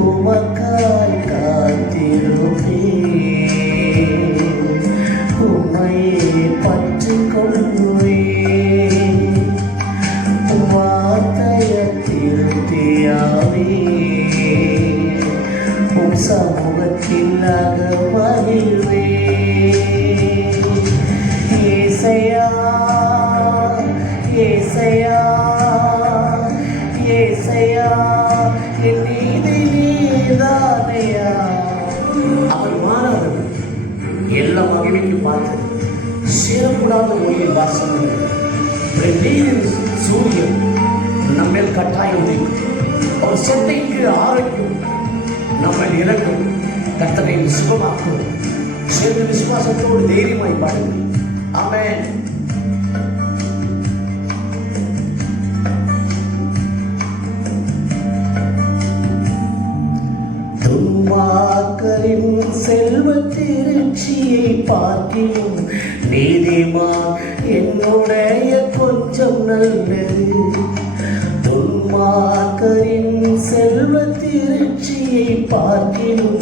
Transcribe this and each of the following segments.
உமக்காய் காத்திருப்பேன், உம்மையே பற்றிக் கொள்வேன். வார்த்தைய திருப்தியாவே உம் சமூகத்தில் மகிழ்வேன். ஏசையா ஏசையா ஏசையா என் நீதி நீதானையா. அவர் மாறாதவர், எல்லா மகிமைக்கு பார்த்து சேரக்கூடாத மொழியில் வாசம். நீரின் சூரியன் நம்மேல் கட்டாயம் உதிக்கும், அவர் சொத்தைக்கு ஆரோக்கியம் நம்மை இறக்கும், கர்த்தரை சுகமாக்கும். சேர்ந்து விசுவாசத்தோடு தைரியமாய் பாருங்கள். ஆமென். துன்மார்க்கரின் செல்வத் திருச்சியை பார்க்கிலும் நீதிமான் என்னுடைய கொஞ்சம் நல்லது. துன்மார்க்கரின் செல்வத் திருச்சியை பார்க்கிலும்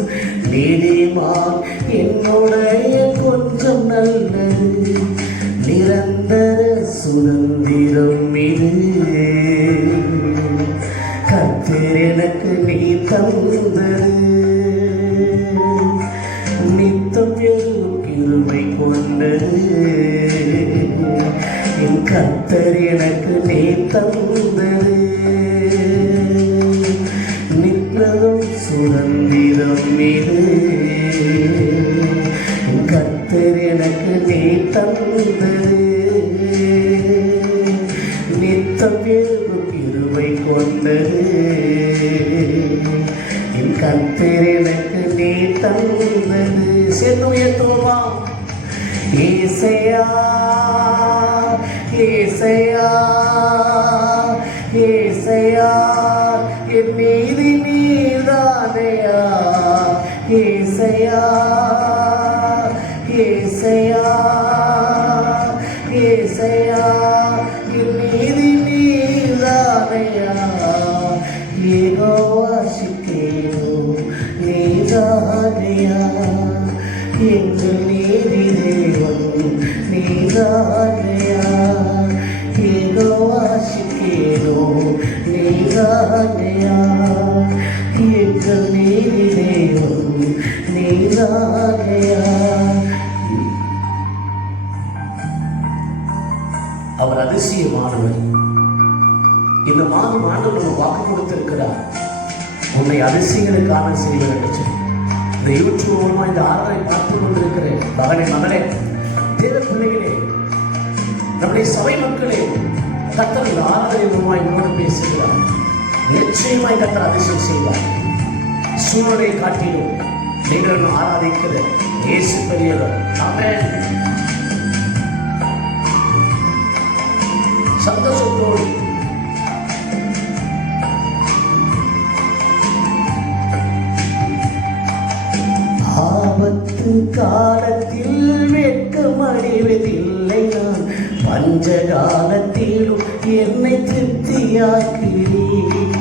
நீதிமான் என்னுடைய கொஞ்சம் நல்லது. நிரந்தர சுதந்திரம் இது கர்த்தர் எனக்கு நீ தந்தது. நித்தம் எழும் கிருபை கொண்டது என் கர்த்தர் எனக்கு நீ தந்தது. நித்தம் சுதந்திரம் இது என் கர்த்தர் எனக்கு நீ தந்தது. நித்தம் எழும் கிருபை கொண்டது என் கர்த்தர் எனக்கு நீ தந்தது. சேர்ந்து உயர்த்துவோமா? ஏசையா ஏசையா ஏசையா என் நீதி நீதானையா. ஏசையா ஏசையா ஏசையா என் நீதி நீதானையா. யெகோவா சிக்கேனோ நீதானையா, எங்கள் நீதி தேவன் நீதானையா. யெகோவா சிக்கேனோ நீதானையா, எங்கள் நீதி தேவன் நீதானையா. அவர் அதிசயமானவர். இந்த மாதம் ஆண்டவர் நம்ம வாக்கு கொடுத்திருக்கிறார், உன்னை அதிசயங்களுக்கான செய்வது என்று சொல்லி. இந்த யூடியூப் மூலமா இந்த ஆராதனை பார்த்து கொண்டிருக்கிற மகனே மகளே, தேவ பிள்ளைகளே, நம்முடைய சபை மக்களே, கர்த்தர் இந்த ஆராதனை மூலமா என்னோடு பேசுகிறார். நிச்சயமாய் கர்த்தர் அதிசயம் செய்வார். சூழ்நிலையை காட்டிலும் நீங்கள் ஆராதிக்கிற இயேசு பெரியவர். ஆமென். சந்தோஷத்தோடு ஆபத்து காலத்தில் வெட்கமடைவதில்லை நான், பஞ்ச காலத்திலும் என்னை திருப்தியாக்கிறேன்.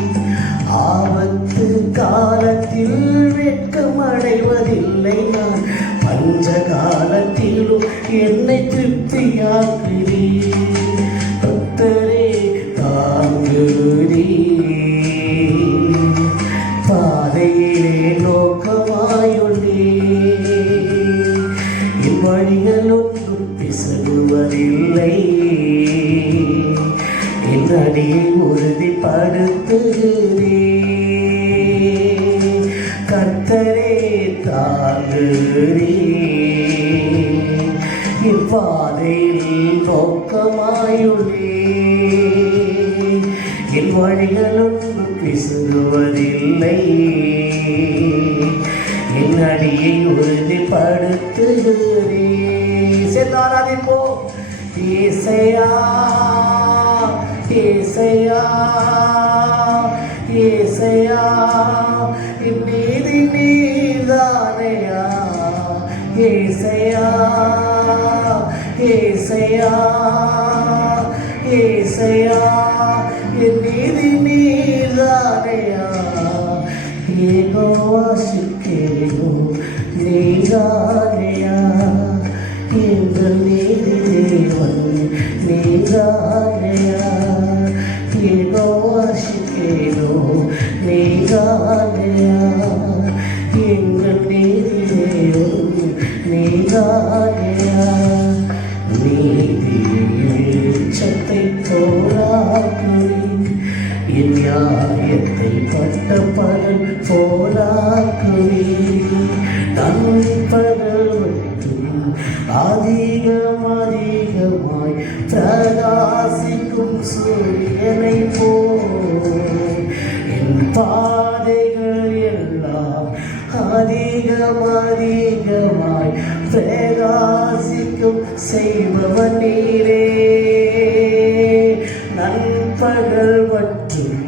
ஆபத்து காலத்தில் வெட்கமடைவதில்லை நான், பஞ்ச காலத்திலும் என்னை திருப்தியாக்கிறேன். கர்த்தரே தாங்குகிறீர், பாதையிலே நோக்கமாயுள்ளீர். என் வழிகள் ஒன்றும் பிசகுவதில்லை, என் அடியை உறுதிப்படுத்துகிறீர். கர்த்தரே தாங்குகிறீர், என் பாதையில் நோக்கமாயுள்ளீர். என் வழிகள் ஒன்றும் பிசகுவதில்லை, என் அடியை உறுதிப்படுத்துகிறீர். சேர்ந்து ஆராதிப்போம். ஏசையா ஏசையா ஏசையா என் நீதி நீதானையா. ஏசையா ஏசையா ஏசையா என் நீதி நீ சூரியனை போல் என் பாதைகள் எல்லாம் அதிகம் அதிகமாய் பிரகாசிக்கும் செய்பவன் நீரே. நண்பகல் மற்றும்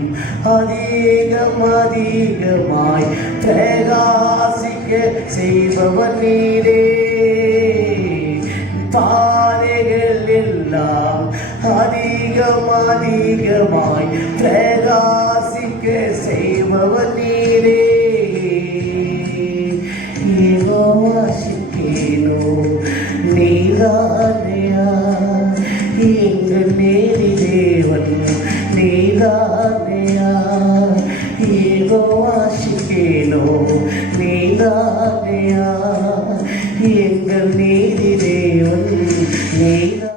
அதிகம் அதிகமாய் பிரகாசிக்க செய்பவன் நீரே. பாதைகள் எல்லாம் அதிகம் அதிகமாய் பிரகாசிக்க செய்பவன் நீரே. யெகோவாசிக்கேனோ நீதானையா எங்கள் நேரி தேவன் நீதானையா. யெகோவாசிக்கேனோ நீதானையா எங்கள் நீதி தேவன் நீதா.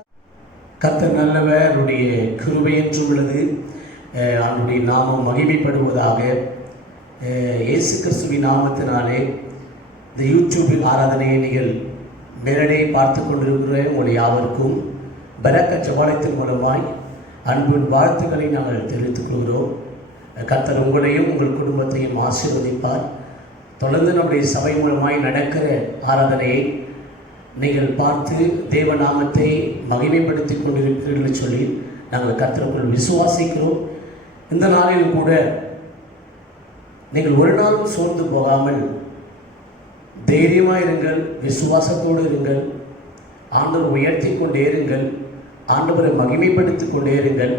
கர்த்தர் நல்லவர், அவருடைய கிருபை என்று உள்ளது. அவருடைய நாமம் மகிமைப்படுவதாக. இயேசு கிறிஸ்துவின் நாமத்தினாலே இந்த யூடியூபில் ஆராதனையை நீங்கள் நேரடியை பார்த்து கொண்டிருக்கிற உங்கள் யாவருக்கும் பரக்க ஜெபத்தின் மூலமாய் அன்பின் வாழ்த்துக்களை நாங்கள் தெரிவித்துக் கொள்கிறோம். கர்த்தர் உங்களையும் உங்கள் குடும்பத்தையும் ஆசீர்வதிப்பார். தொடர்ந்து நம்முடைய சபை மூலமாய் நடக்கிற ஆராதனையை நீங்கள் பார்த்து தேவ நாமத்தை மகிமைப்படுத்திக் கொண்டிருக்கிறீர்கள் சொல்லி நாங்கள் கர்த்தருக்குள் விசுவாசிக்கிறோம். இந்த நாளில் கூட நீங்கள் ஒரு நாளும் சோர்ந்து போகாமல் தைரியமாக இருங்கள், விசுவாசத்தோடு இருங்கள், ஆண்டவர் உயர்த்தி கொண்டே இருங்கள், ஆண்டவரை மகிமைப்படுத்திக் கொண்டே இருங்கள்.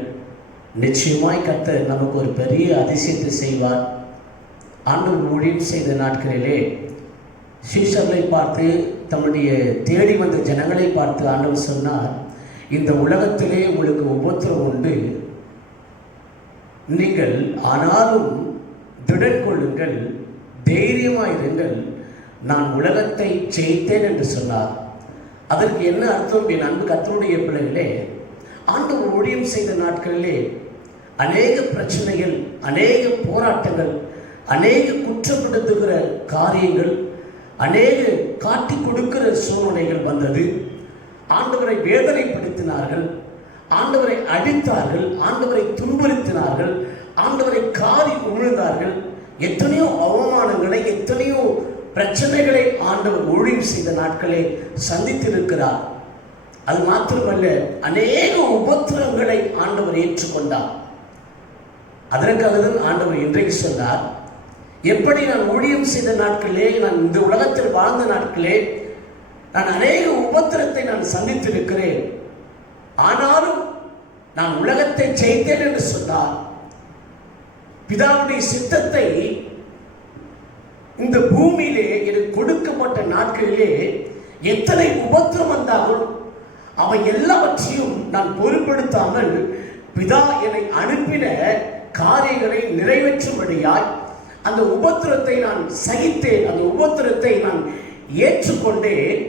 நிச்சயமாய் கர்த்தர் நமக்கு ஒரு பெரிய அதிசயத்தை செய்வார். ஆண்டவர் ஊழியம் செய்த நாட்களிலே சீஷர்களை பார்த்து, தம்முடைய தேடி வந்த ஜனங்களை பார்த்து ஆண்டவர் சொன்னார், இந்த உலகத்திலே உங்களுக்கு உபத்திரம் உண்டு, நீங்கள் ஆனாலும் திடன் கொள்ளுங்கள், தைரியமாயிருங்கள், நான் உலகத்தை ஜெயித்தேன் என்று சொன்னார். அதற்கு என்ன அர்த்தம்? என் அன்பு கர்த்தருடைய பிள்ளைகளே, ஆண்டவர் ஊழியம் செய்த நாட்களிலே அநேக பிரச்சனைகள், அநேக போராட்டங்கள், அநேக குற்றப்படுத்துகிற காரியங்கள், அநேக காட்டி கொடுக்கிற சூழ்நிலைகள் வந்தது. ஆண்டவரை வேதனைப்படுத்தினார்கள், ஆண்டவரை அடித்தார்கள், ஆண்டவரை துன்புறுத்தினார்கள், ஆண்டவரை காரி உமிழ்ந்தார்கள். எத்தனையோ அவமானங்களை, எத்தனையோ பிரச்சனைகளை ஆண்டவர் ஊழியம் செய்த நாட்களை சந்தித்திருக்கிறார். அது மாத்திரமல்ல, அநேக உபத்திரங்களை ஆண்டவர் ஏற்றுக்கொண்டார். அதற்காக தான் ஆண்டவர் இன்றைக்கு சொன்னார், எப்படி நான் ஊழியம் செய்த நாட்களே, நான் இந்த உலகத்தில் வாழ்ந்த நாட்களே நான் அநேக உபத்திரத்தை நான் சந்தித்திருக்கிறேன், ஆனாலும் நான் உலகத்தை ஜெயித்தேன் என்று சொன்னார். பிதாவுடைய சித்தத்தை இந்த பூமியிலே எனக்கு கொடுக்கப்பட்ட நாட்களிலே எத்தனை உபத்திரம் வந்தாலும் அவை எல்லாவற்றையும் நான் பொருட்படுத்தாமல் பிதா என்னை அனுப்பின காரியங்களை நிறைவேற்றும்படியாய் அந்த உபத்திரத்தை நான் சகித்தேன், அந்த உபத்திரத்தை நான் ஏற்றுக்கொண்டேன்.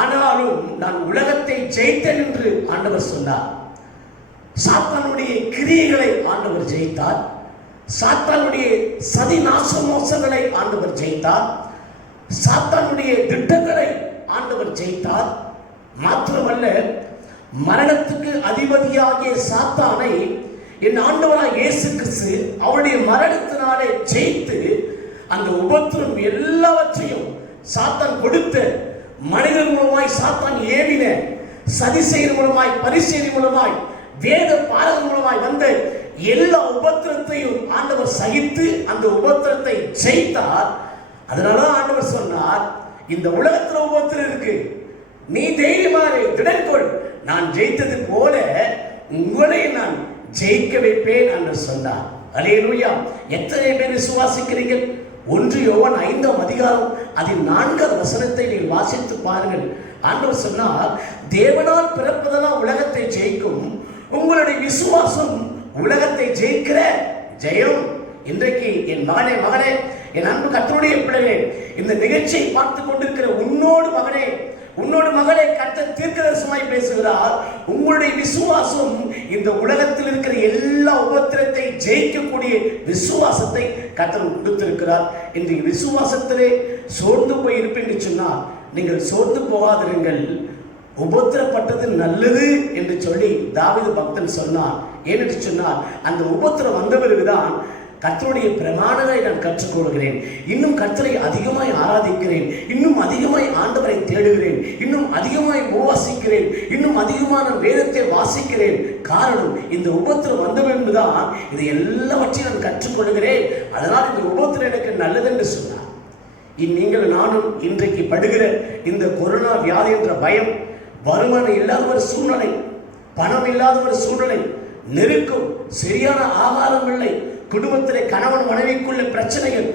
ஆனாலும் நான் உலகத்தை ஜெயித்தேன் என்று ஆண்டவர் சொன்னார். சாத்தானுடைய கிரியைகளை ஆண்டவர் ஜெயித்தார். சாத்தானுடைய சதி நாச மோசங்களை ஆண்டவர் ஜெயித்தார். சாத்தானுடைய திட்டங்களை ஆண்டவர் ஜெயித்தார். மாத்திரமல்ல, மரணத்துக்கு அதிபதியாகிய சாத்தானை என் ஆண்டவராய் இயேசு கிறிஸ்து அவருடைய மரணத்தினாலே ஜெயித்து அந்த உபத்திரம் எல்லாவற்றையும் சாத்தான் கொடுத்த மனிதன் மூலமாய், சாத்தான் ஏவின சதி செய்கிற மூலமாய், பரிசீலனை மூலமாய், வேத பாரத மூலமாய் வந்த எல்லா உபத்திரத்தையும் ஆண்டவர் சகித்து அந்த உபத்திரத்தை ஜெயித்தார். அதனால ஆண்டவர் சொன்னார், இந்த உலகத்துல உபத்திரம் இருக்கு, நீ தைரியமாறு திடன்கொள், நான் ஜெயித்தது போல உங்களை நான் ஜெயிக்க வைப்பேன் என்று சொன்னார். அல்லேலூயா! எத்தனை பேர் விசுவாசிக்கிறீர்கள்? 1 யோவான் 5ஆம் அதிகாரம் அதில் 4ஆவது வசனத்தை நீங்கள் வாசித்து பாருங்கள். ஆண்டவர் சொன்னார், தேவனால் பிறப்பதெல்லாம் உலகத்தை ஜெயிக்கும், உங்களுடைய விசுவாசம் உலகத்தை ஜெயிக்கிற ஜெயம். இன்றைக்கு என் மகனே, மகனே, என் அன்பு கர்த்தருடைய பிள்ளைகளே, இந்த நிகழ்ச்சியை பார்த்து கொண்டிருக்கிற உன்னோடு மகனே, உன்னோடு மகளே, கர்த்தர் தீர்க்கதரிசனமாய் பேசுகிறார். உங்களுடைய விசுவாசம் இந்த உலகத்தில் இருக்கிற எல்லா உபத்திரத்தை ஜெயிக்கக்கூடிய விசுவாசத்தை கர்த்தர் கொடுத்திருக்கிறார். இன்றைய விசுவாசத்திலே சோர்ந்து போய் இருப்பீங்க சொன்னால் நீங்கள் சோர்ந்து போகாதிருங்கள். உபத்திரப்பட்டது நல்லது என்று சொல்லி தாவீது பக்தன் சொன்னார். ஏனென்று சொன்னால் அந்த உபத்திரம் வந்த பிறகுதான் கர்த்தருடைய பிரமாணங்களை நான் கற்றுக்கொள்கிறேன், இன்னும் கர்த்தரை அதிகமாய் ஆராதிக்கிறேன், இன்னும் அதிகமாய் ஆண்டவரை தேடுகிறேன், இன்னும் அதிகமாய் உபவாசிக்கிறேன், இன்னும் அதிகமான வேதத்தை வாசிக்கிறேன். காரணம், இந்த உபத்திரம் வந்தவென்பதுதான் இதை எல்லாவற்றையும் நான் கற்றுக்கொள்கிறேன். அதனால் இந்த உபத்திரம் எனக்கு நல்லது என்று சொன்னார். நீங்கள் நானும் இன்றைக்கு படுகிற இந்த கொரோனா வியாதி என்ற பயம், வருமானம் இல்லாத ஒரு சூழ்நிலை, பணம் இல்லாத ஒரு சூழ்நிலை, நெருக்கம், சரியான ஆகாரம் இல்லை, குடும்பத்திலே கணவன் மனைவிக்குள்ள பிரச்சனைகள்,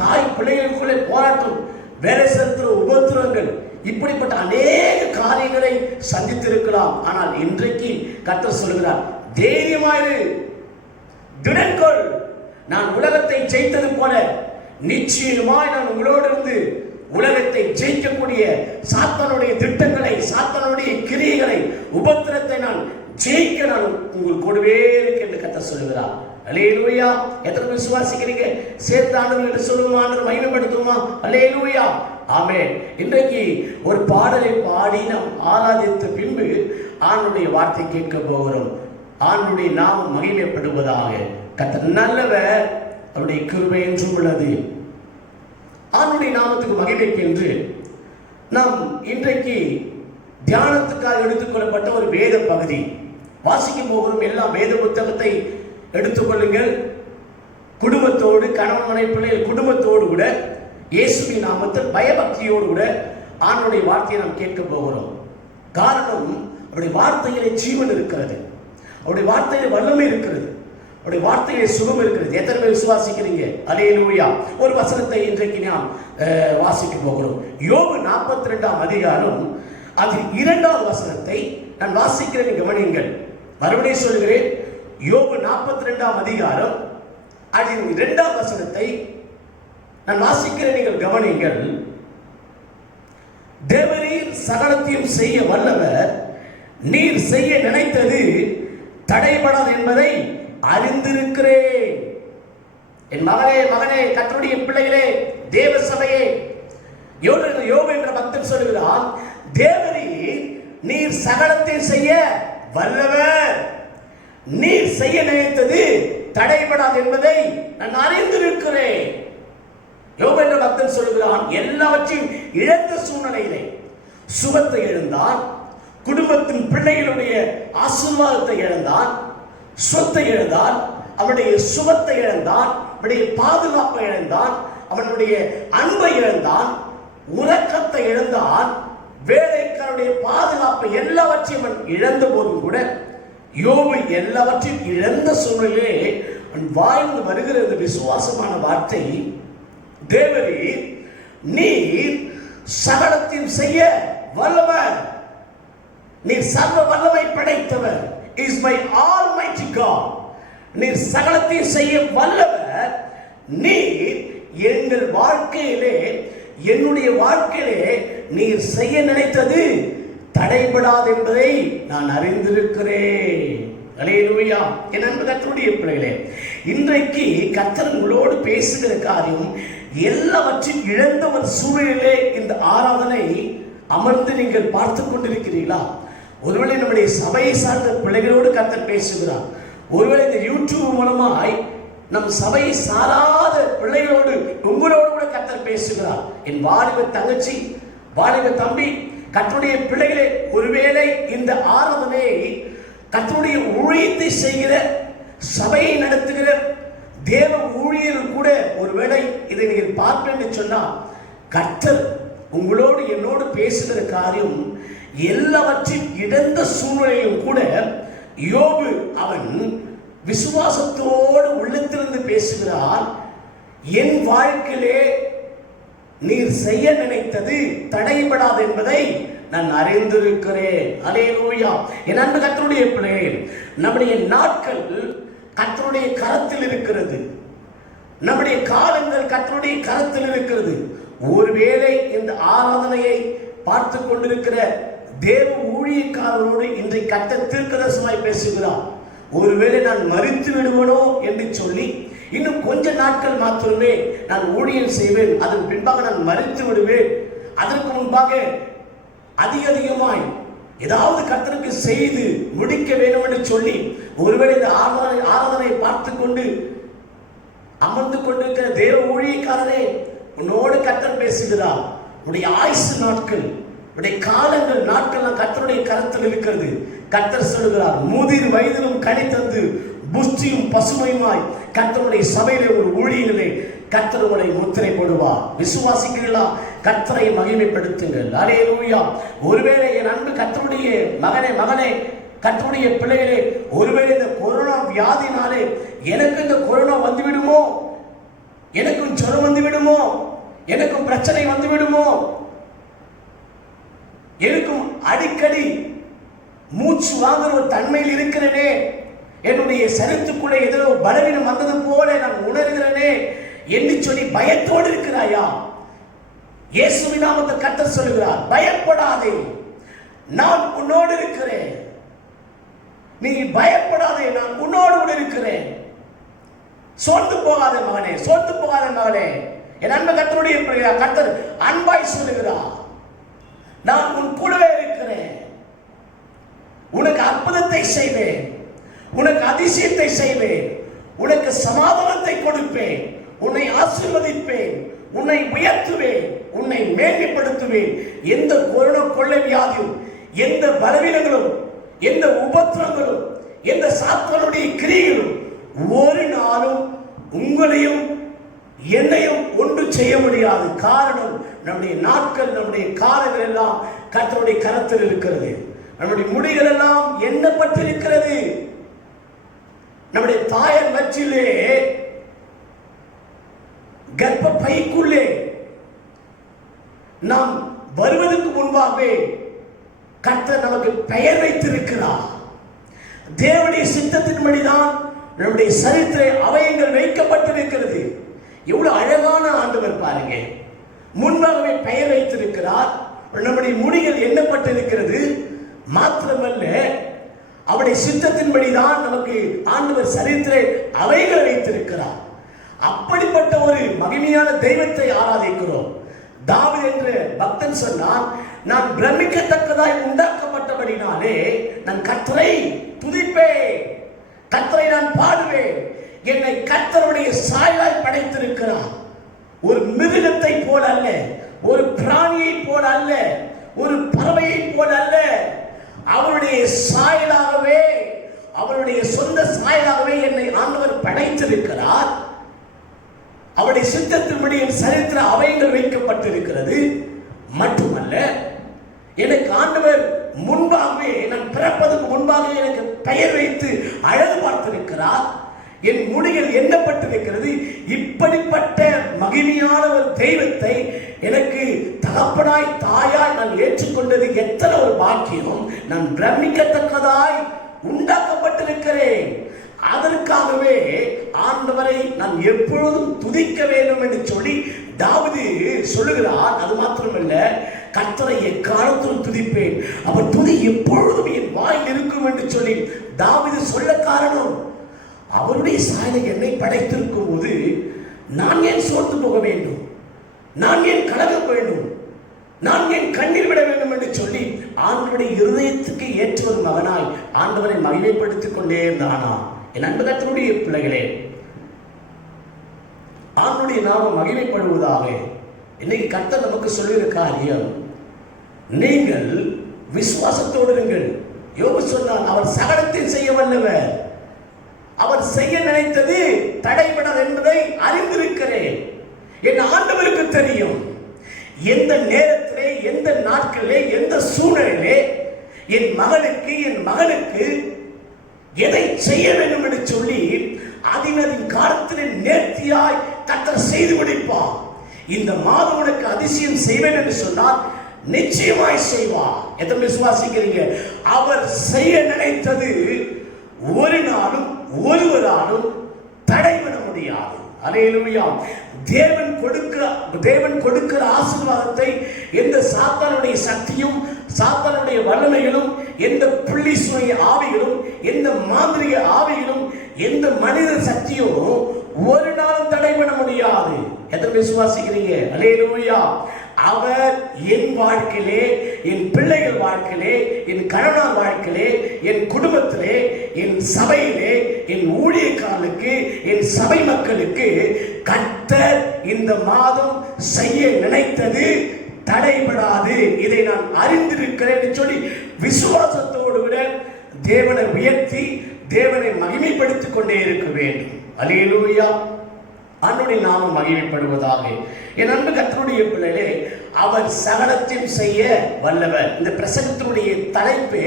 தாய் பிள்ளைகளுக்குள்ளே போராட்டம், வேலை செலுத்துகிற உபத்திரங்கள், இப்படிப்பட்ட அநேக காரியங்களை சந்தித்திருக்கலாம். ஆனால் இன்றைக்கு கர்த்தர் சொல்கிறார், தைரியமாயிரு, திடன்கொள், நான் உலகத்தை ஜெயித்தது போல நிச்சயமாய் நான் உங்களோடு இருந்து உலகத்தை ஜெயிக்கக்கூடிய சாத்தானுடைய திட்டங்களை, சாத்தானுடைய கிரியைகளை, உபத்திரத்தை நான் ஜெயிக்க நான் உங்கள் கூடவே இருக்கு என்று கர்த்தர் சொல்கிறார். அல்லேலூயா. எத்தனை பேர் விசுவாசிக்கிறீங்க? சேர்த்து ஆண்டவர்கிட்ட சொல்லுமா, ஆண்டவர் மகிமைப்படுத்துமா? அல்லேலூயா, ஆமென். இன்றைக்கு ஒரு பாடலை பாடி நாம் ஆராதித்த பின்பு ஆண்டவருடைய வார்த்தை கேட்க போகிறோம். ஆண்டவருடைய நாமம் மகிமைப்படுவதாக. கர்த்தர் நல்லவர், அவருடைய கிருபை என்றும் உள்ளது. ஆண்டவருடைய நாமத்துக்கு மகிமைக்கு என்று நாம் இன்றைக்கு தியானத்துக்காக எடுத்துக்கொள்ளப்பட்ட ஒரு வேத பகுதி வாசிக்க போகிறோம். எல்லாம் வேத புத்தகத்தை எடுத்துக்கொள்ளுங்கள். குடும்பத்தோடு, கணவன் மனைவி பிள்ளைகள் குடும்பத்தோடு கூட இயேசுவின் நாமத்தில் பயபக்தியோடு கூட ஆண்டவருடைய வார்த்தையை நாம் கேட்க போகிறோம். காரணம், அவருடைய வார்த்தையிலே ஜீவன் இருக்கிறது, அவருடைய வார்த்தையிலே வல்லமை இருக்கிறது, அவருடைய வார்த்தையிலே சுகம் இருக்கிறது. எத்தனை பேர் விசுவாசிக்கிறீங்க? அல்லேலூயா. ஒரு வசனத்தை இன்றைக்கு நாம் வாசிக்க போகிறோம். யோபு 42ஆம் அதிகாரம் அதில் 2ஆம் வசனத்தை நான் வாசிக்கிறேன், கவனியுங்கள். மறுபடியும் சொல்கிறேன், யோபு 42ஆம் அதிகாரம் அதில் 2ஆம் வசனத்தை நான் வாசிக்கிறேன், நீங்கள் கவனியுங்கள். தேவரீர் சகலத்தையும் செய்ய வல்லவர், நீர் செய்ய நினைத்தது தடைபடாது என்பதை அறிந்திருக்கிறேன். என் மகனே, மகனே, கர்த்தருடைய பிள்ளைகளே, தேவ சபையே, யோபு என்ற பக்தன் சொல்கிறார், தேவரீர் நீர் சகலத்தையும் செய்ய வல்லவர், நீர் செய்ய நினைத்தது தடைபடாது என்பதை நான் அறிந்திருக்கிறேன். யோபு என்ற பக்தன் சொல்கிறான், எல்லாவற்றையும் இழந்த சூழ்நிலையிலே சுகத்தை இழந்தான், குடும்பத்தின் பிள்ளைகளுடைய ஆசீர்வாதத்தை இழந்தான், சொத்தை இழந்தான், அவனுடைய சுகத்தை இழந்தான், அவனுடைய பாதுகாப்பை இழந்தான், அவனுடைய அன்பை இழந்தான், உறக்கத்தை இழந்தான், வேலைக்காரனுடைய பாதுகாப்பை எல்லாவற்றையும் அவன் இழந்த போதும் கூட யோபு எல்லாவற்றையும் இழந்த சூழ்நிலையிலே அவன் வாழ்ந்து வருகிற இந்த விசுவாசமான வார்த்தை, தேவரீர் நீர் சகலத்தையும் செய்ய வல்லவர், நீர் சர்வ வல்லமை படைத்தவர், இஸ் மை ஆல்மைட்டி காட், நீர் சகலத்தையும் செய்ய வல்லவர், நீர் எங்கள் வாழ்க்கையிலே, என்னுடைய வாழ்க்கையிலே நீர் செய்ய நினைத்தது தடைபடாது என்பதை நான் அறிந்திருக்கிறேன். அல்லேலூயா. என் அன்பு கர்த்தருடைய பிள்ளைகளே, இன்றைக்கு கர்த்தர் உங்களோடு பேசுகிற காரியம், எல்லாவற்றையும் இழந்த ஒரு சூழலிலே இந்த ஆராதனை அமர்ந்து நீங்கள் பார்த்து கொண்டிருக்கிறீர்களா? ஒருவேளை நம்முடைய சபையை சார்ந்த பிள்ளைகளோடு கர்த்தர் பேசுகிறார், ஒருவேளை இந்த யூடியூப் மூலமாய் நம் சபையை சாராத பிள்ளைகளோடு உங்களோடு கூட கர்த்தர் பேசுகிறார். என் வாலிப தங்கச்சி, வாலிப தம்பி, கர்த்தருடைய பிள்ளைகளே, ஒருவேளை இந்த ஆராதனையை கர்த்தருடைய ஊழியத்தை செய்கிற, சபையை நடத்துகிற தேவ ஊழியர்கள் கூட ஒருவேளை இதை நீங்கள் பார்ப்பேன் என்று சொன்னால், கர்த்தர் உங்களோடு என்னோடு பேசுகிற காரியம், எல்லாவற்றையும் இழந்த சூழ்நிலையும் கூட யோபு அவன் விசுவாசத்தோடு உள்ளத்திலிருந்து பேசுகிறான். என் வாழ்க்கையிலே நீர் செய்ய நினைத்தது தடைபடாது என்பதை நான் அறிந்திருக்கிறேன். அல்லேலூயா. என் அன்பு கர்த்தருடைய பிள்ளைகளே, நம்முடைய நாட்கள் கர்த்தருடைய கரத்தில் இருக்கிறது, நம்முடைய காலங்கள் கர்த்தருடைய கரத்தில் இருக்கிறது. ஒருவேளை இந்த ஆராதனையை பார்த்து கொண்டிருக்கிற தேவ ஊழியக்காரரோடு இன்றைக்கு கர்த்தர் தீர்க்கதரிசனமாய் பேசுகிறார். ஒருவேளை நான் மரித்து விடுவனோ என்று சொல்லி, இன்னும் கொஞ்ச நாட்கள் மாத்திரமே நான் ஊழியம் செய்வேன், அதன் பின்பாக நான் மரித்து விடுவேன், அதற்கு முன்பாக அதிகமாய் ஏதாவது கர்த்தருக்கு செய்து முடிக்க வேண்டும் என்று சொல்லி ஒருவேளை இந்த ஆராதனை பார்த்து கொண்டு அமர்ந்து கொண்டிருக்கிற தேவ ஊழியக்காரரே, உன்னோடு கர்த்தர் பேசுகிறார். உன்னுடைய ஆயுசு நாட்கள், உன்னுடைய காலங்கள் நாட்கள் கர்த்தருடைய கரத்தில் இருக்கிறது. கர்த்தர் சொல்லுகிறார், முதிர் வயதிலும் கனி தந்து புஷ்டியும் பசுமையுமாய் கர்த்தருடைய சபையிலே ஒரு ஊழியர்களே கர்த்தர் உங்களை முத்திரை போடுவார். விசுவாசிக்கிறீர்களா? கர்த்தரை மகிமைப்படுத்துங்கள். அல்லேலூயா. ஒருவேளை என் அன்பு கர்த்தருடைய மகனே கர்த்தருடைய பிள்ளைகளே, ஒருவேளை இந்த கொரோனா வியாதினாலே எனக்கு இந்த கொரோனா வந்துவிடுமோ, எனக்கும் ஜுரம் வந்துவிடுமோ, எனக்கும் பிரச்சனை வந்துவிடுமோ, எனக்கும் அடிக்கடி மூச்சு வாங்குற ஒரு தன்மையில் இருக்கிறேனே, என்னுடைய சரீரத்துக்குள்ளே ஏதோ பலவீனம் வந்தது போல நான் உணர்கிறேனே என்று சொல்லி பயத்தோடு இருக்கிறாயா? இயேசுவின் நாமத்தில் கர்த்தர் சொல்லுகிறார், பயப்படாதே, நான் உன்னோடு இருக்கிறேன். நீ பயப்படாதே, நான் உன்னோடு இருக்கிறேன். சோர்ந்து போகாத மகனே, சோர்ந்து போகாத மகளே. என் அன்பு கர்த்தருடைய கர்த்தர் அன்பாய் சொல்லுகிறார், நான் உன் கூடவே இருக்கிறேன். உனக்கு அற்புதத்தை செய்வேன், உனக்கு அதிசயத்தை செய்வேன், உனக்கு சமாதானத்தை கொடுப்பேன், உன்னை ஆசீர்வதிப்பேன், உன்னை உயர்த்துவேன், உன்னை மேன்மைப்படுத்துவேன். எந்த கொரோனா கொள்ளை வியாதியும், எந்த பலவீனங்களும், எந்த உபத்திரங்களும், எந்த சாத்தானுடைய கிரியைகளும் ஒரு நாளும் உங்களையும் என்னையும் ஒன்று செய்ய முடியாது. காரணம், நம்முடைய நாட்கள், நம்முடைய காலங்கள் எல்லாம் கர்த்தருடைய கரத்தில் இருக்கிறது. நம்முடைய முடிகள் எல்லாம் எண்ணப்பட்டிருக்கிறது. நம்முடைய தாயர் வச்சிலே கர்ப்ப பைக்குள்ளே நாம் வருவதற்கு முன்பாகவே கர்த்தர் நமக்கு பெயர் வைத்திருக்கிறார். தேவனுடைய சித்தத்தின்படிதான் நம்முடைய சரித்திர அவயங்கள் வைக்கப்பட்டிருக்கிறது. எவ்வளவு அழகான ஆண்டவர் பாருங்க. முன்பாகவே பெயர் வைத்திருக்கிறார். நம்முடைய முடிகள் எண்ணப்பட்டிருக்கிறது. மாத்திரமல்ல, அவருடைய சித்தத்தின்படிதான் நமக்கு ஆண்டவர் சரித்திர அவைகளை வைத்திருக்கிறார். அப்படிப்பட்ட ஒரு மகிமையான தெய்வத்தை ஆராதிக்கிறோம். தாவீது என்ற பக்தன் சொன்னான், நான் பிரமிக்கத்தக்கதாய் உண்டாக்கப்பட்டபடினாலே நான் கர்த்தரை துதிப்பேன், கர்த்தரை நான் பாடுவேன். என்னை கர்த்தருடைய சாயலாய் படைத்திருக்கிறார். ஒரு மிருகத்தை போல அல்ல, ஒரு பிராணியை போல அல்ல, ஒரு பறவையை போல அல்ல, அவருடைய சாயலாகவே, அவருடைய சொந்த சாயலாகவே என்னை ஆண்டவர் படைத்திருக்கிறார். அவருடைய சித்தத்தின்படி என் சரித்திர அவயங்கள் வைக்கப்பட்டிருக்கிறது. மட்டுமல்ல, எனக்கு ஆண்டவர் முன்பாகவே, நான் பிறப்பதற்கு முன்பாகவே எனக்கு பெயர் வைத்து அழகு பார்த்திருக்கிறார். என் முடிகள் எண்ணப்பட்டிருக்கிறது. இப்படிப்பட்ட மகிமையான ஒரு தெய்வத்தை எனக்கு தகப்பனாய் தாயாய் நான் ஏற்றுக்கொண்டது எத்தனை ஒரு பாக்கியம். நான் பிரமிக்கத்தக்கதாய் உண்டாக்கப்பட்டிருக்கிறேன். அதற்காகவே ஆண்டவரை நான் எப்பொழுதும் துதிக்க வேண்டும் என்று சொல்லி தாவீது சொல்லுகிறார். அது மாத்திரமல்ல, கர்த்தரை எக்காலத்திலும் துதிப்பேன், அவர் துதி எப்பொழுதும் என் வாயில் இருக்கும் என்று சொல்லி தாவீது சொல்ல காரணம், அவருடைய சாயலை என்னை படைத்திருக்கும் போது நான் ஏன் சோர்ந்து போக வேண்டும், நான் ஏன் கலங்க வேண்டும், நான் ஏன் கண்ணீர் விட வேண்டும் என்று சொல்லி ஆண்டவருடைய இருதயத்துக்கு ஏற்ற ஒரு மகனாய் ஆண்டவரை மகிமைப்படுத்திக் கொண்டே இருந்தானா. என் அன்பு கர்த்தருடைய பிள்ளைகளே, ஆண்டவருடைய நாமம் மகிமைப்படுவதாக. இன்னைக்கு கர்த்தர் நமக்கு சொல்லுகிற காரியம், நீங்கள் விசுவாசத்தோடு இருங்கள். யோபு சொன்னார், அவர் சகலத்தையும் செய்ய வல்லவர், அவர் செய்ய நினைத்தது தடைபடாது என்பதை அறிந்திருக்கிறேன். என் ஆண்டவருக்கு தெரியும் எந்த நேரத்திலே, எந்த நாட்களிலே, எந்த சூழ்நிலையிலே என் மகனுக்கு, என் மகனுக்கு எதை செய்ய வேண்டும் என்று சொல்லி அதின் காலத்திலே நேர்த்தியாய் கர்த்தர் செய்து முடிப்பார். இந்த மாதம் உனக்கு அதிசயம் செய்வேன் என்று சொன்னால் நிச்சயமாய் செய்வார். எத்தனை விசுவாசிக்கிறீங்க? அவர் செய்ய நினைத்தது ஒரு நாளும் ஒருவராலும் தடைபட முடியாது. அல்லேலூயா. தேவன் கொடுக்கிற ஆசீர்வாதத்தை எந்த சாத்தானுடைய சக்தியும், சாத்தானுடைய வல்லமைகளும், எந்த புள்ளி சுய ஆவிகளும், எந்த மாந்திரிக ஆவிகளும், எந்த மனித சக்தியும் ஒரு நாளும் தடைபட முடியாது. எத்தனை விசுவாசிக்கிறீங்க? அல்லேலூயா. அவர் என் வாழ்க்கையிலே, என் பிள்ளைகள் வாழ்க்கையிலே, என் கணவன் வாழ்க்கையிலே, என் குடும்பத்திலே, என் சபையிலே, என் ஊழியக்காரர்களுக்கு, என் சபை மக்களுக்கு கர்த்தர் இந்த மாதம் செய்ய நினைத்தது தடைபடாது, இதை நான் அறிந்திருக்கிறேன் சொல்லி விசுவாசத்தோடு விட தேவனை உயர்த்தி தேவனை மகிமைப்படுத்திக் கொண்டே இருக்க வேண்டும். அல்லேலூயா. ஆண்டவருடைய நாமம் மகிமைப்படுவதாக. என் அன்பு கர்த்தருடைய பிள்ளைகளே, அவர் சகலத்தையும் செய்ய வல்லவர். இந்த பிரசங்கத்தினுடைய தலைப்பு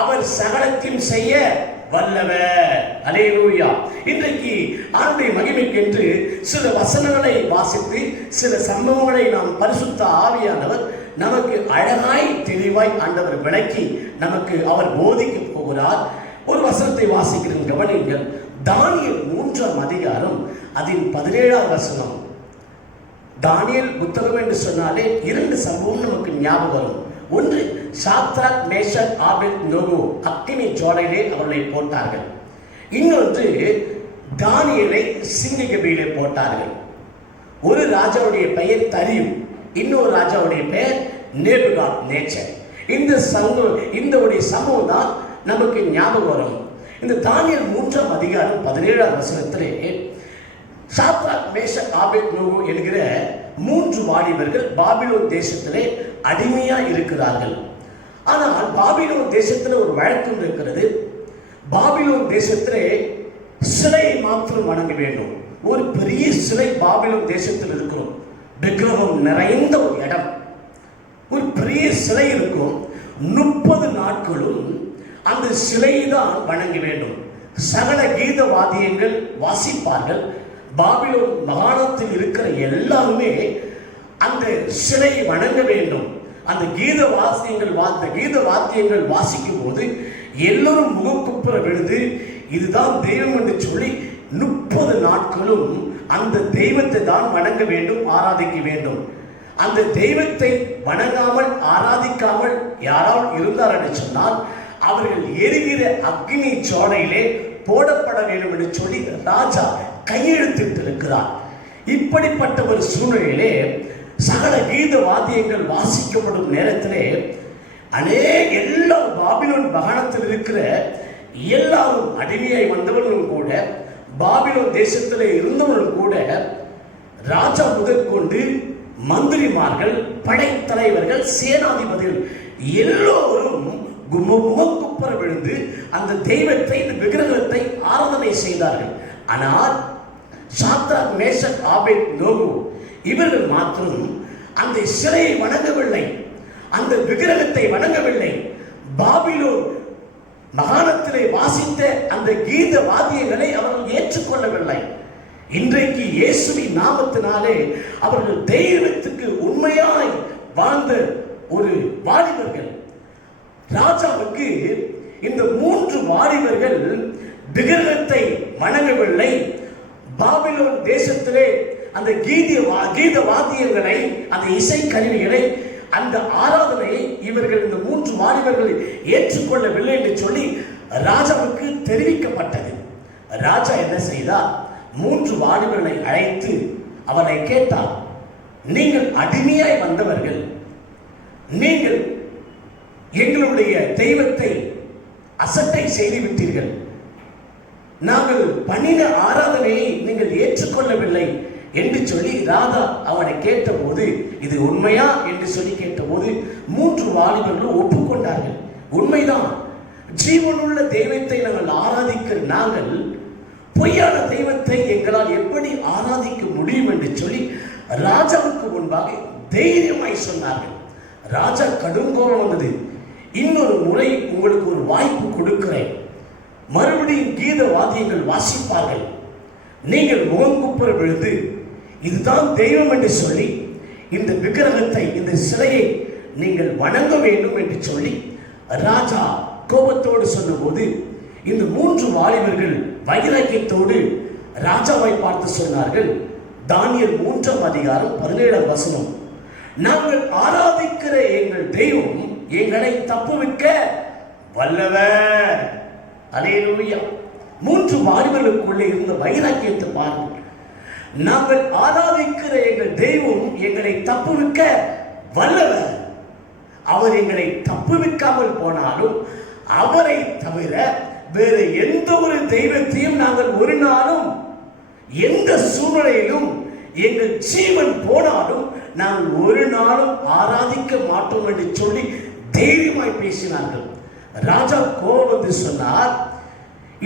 அவர் சகலத்தையும் செய்ய வல்லவர். அல்லேலூயா. இன்றைக்கு ஆண்டவருடைய மகிமைக்கென்று சில வசனங்களை வாசித்து சில சம்பவங்களை நாம் பரிசுத்த ஆவியானவர் நமக்கு அழகாய் தெளிவாய் ஆண்டவர் விளக்கி நமக்கு அவர் போதிக்க போகிறார். ஒரு வசனத்தை வாசிக்கிறேன், கவனிங்கள். தானியேல் 3ஆம் அதிகாரம் அதில் 17ஆம் வசனம். தானியேல் புத்தகம் என்று சொன்னாலே 2 சம்பவம் நமக்கு ஞாபகம் வரும். ஒன்று, சாத்ராக் மேஷக் ஆபேத்நேகோ அக்கினி ஜுவாலையிலே அவர்களை போட்டார்கள். இன்னொன்று, தானியேலை சிங்கக்கபியிலே போட்டார்கள். ஒரு ராஜாவுடைய பெயர் தரியும், இன்னொரு ராஜாவுடைய பெயர் நேபுகாத்நேச்சர். இந்த சம்பவம் தான் நமக்கு ஞாபகம் வரும். இந்த தானியேல் 3ஆம் அதிகாரம் 17ஆம் வசனத்திலே சாத்ராக் மேஷக் ஆபேத்நேகோ என்கிற 3 வாலிபர்கள் பாபிலோன் தேசத்திலே அடிமையா இருக்கிறார்கள். ஆனால் பாபிலோன் தேசத்தில் ஒரு வழக்கம் இருக்கிறது. பாபிலோன் தேசத்திலே சிலையை மாத்திரம் வணங்க வேண்டும். ஒரு பெரிய சிலை பாபிலோன் தேசத்தில் இருக்கிறோம். விக்கிரகம் நிறைந்த ஒரு இடம், ஒரு பெரிய சிலை இருக்கும். 30 நாட்களும் அந்த சிலையை தான் வணங்க வேண்டும். சகல கீத வாத்தியங்கள் வாசிப்பார்கள். பாபிலோன் மாகாணத்தில் இருக்கிற எல்லாருமே அந்த சிலையை வணங்க வேண்டும். அந்த கீத வாத்தியங்கள் வாசிக்கும் போது எல்லோரும் முகக்குப்புற விழுந்து இதுதான் தெய்வம் என்று சொல்லி 30 நாட்களும் அந்த தெய்வத்தை தான் வணங்க வேண்டும், ஆராதிக்க வேண்டும். அந்த தெய்வத்தை வணங்காமல் ஆராதிக்காமல் யாரால் இருந்தார் என்று சொன்னால் அவர்கள் எரிகிற அக்னி ஜுவாலையிலே போடப்பட வேண்டும் என்று சொல்லி ராஜா கையெழுத்திட்டு இருக்கிறார். இப்படிப்பட்ட ஒரு சூழ்நிலையிலே சகல கீத வாத்தியங்கள் வாசிக்கப்படும் நேரத்திலே எல்லா பாபிலோன் மாகாணத்தில் இருக்கிற எல்லாரும் அடிமையாய் வந்தவர்களும் கூட, பாபிலோன் தேசத்திலே இருந்தவர்களும் கூட, ராஜா முதற்கொண்டு மந்திரிமார்கள், படைத்தலைவர்கள், சேனாதிபதிகள் எல்லோரும் முகக்குப்புற விழுந்து அந்த தெய்வத்தை, இந்த விக்கிரகத்தை ஆராதனை செய்தார்கள். ஆனால் சாத்ராக் மேஷக் ஆபேத்நேகோ இவர்கள் மாத்திரம் அந்த சிலையை வணங்கவில்லை, அந்த விக்கிரகத்தை வணங்கவில்லை. பாபிலோன் மாகாணத்திலே வாசித்த அந்த கீத வாத்தியங்களை அவர்கள் ஏற்றுக்கொள்ளவில்லை. இன்றைக்கு இயேசுவின் நாமத்தினாலே அவர்கள் தெய்வத்துக்கு உண்மையாய் வாழ்ந்த ஒரு வாலிபர்கள். ராஜாவுக்கு இந்த 3 வாலிபர்கள் விக்கிரகத்தை வணங்கவில்லை. பாபிலோன் தேசத்திலே அந்த கீத வாத்தியங்களை, அந்த இசை கருவிகளை, அந்த ஆராதனையை இவர்கள் இந்த 3 வாலிபர்கள் ஏற்றுக்கொள்ளவில்லை என்று சொல்லி ராஜாவுக்கு தெரிவிக்கப்பட்டது. ராஜா என்ன செய்தார்? 3 வாலிபர்களை அழைத்து அவரை கேட்டார், நீங்கள் அடிமையாய் வந்தவர்கள், நீங்கள் எங்களுடைய தெய்வத்தை அசட்டை செய்து விட்டீர்கள், நாங்கள் பண்ணின ஆராதனையை நீங்கள் ஏற்றுக்கொள்ளவில்லை என்று சொல்லி ராஜா அவனை கேட்டபோது, இது உண்மையா என்று சொல்லி கேட்டபோது 3 வாலிபர்களும் ஒப்புக்கொண்டார்கள். உண்மைதான், ஜீவனுள்ள தெய்வத்தை நாங்கள் ஆராதிக்கிற நாங்கள் பொய்யான தெய்வத்தை எங்களால் எப்படி ஆராதிக்க முடியும் என்று சொல்லி ராஜாவுக்கு முன்பாக தைரியமாய் சொன்னார்கள். ராஜா கடும் கோபம் வந்தது. இன்னொரு முறை உங்களுக்கு ஒரு வாய்ப்பு கொடுக்கிறேன், மறுபடியும் கீத வாத்தியங்கள் வாசிப்பார்கள், நீங்கள் முகங்குப்புற விழுந்து இதுதான் தெய்வம் என்று சொல்லி இந்த விக்கிரகத்தை, இந்த சிலையை நீங்கள் வணங்க வேண்டும் என்று சொல்லி ராஜா கோபத்தோடு சொன்னபோது இந்த 3 வாலிபர்கள் வைராக்கியத்தோடு ராஜாவை பார்த்து சொன்னார்கள். தானியேல் 3ஆம் அதிகாரம் 17ஆம் வசனம், நாங்கள் ஆராதிக்கிற எங்கள் தெய்வம் எங்களை தப்புவிக்க வல்லவர். அல்லேலூயா. 3 வாலிபர்களுக்குள்ளே இருந்த வைராக்கியத்தை பாருங்கள். நாங்கள் ஆராதிக்கிற எங்கள் தெய்வம் எங்களை தப்புவிக்க வல்லவர். அவர் எங்களை தப்புவிக்காமல் போனாலும் அவரை தவிர வேறு எந்த ஒரு தெய்வத்தையும் நாங்கள் ஒரு நாளும் எந்த சூழ்நிலையிலும் எங்கள் ஜீவன் போனாலும் நாங்கள் ஒரு நாளும் ஆராதிக்க மாட்டோம் என்று சொல்லி தைரியமாய் பேசினார்கள். ராஜா கோபம் வந்து சொன்னார்,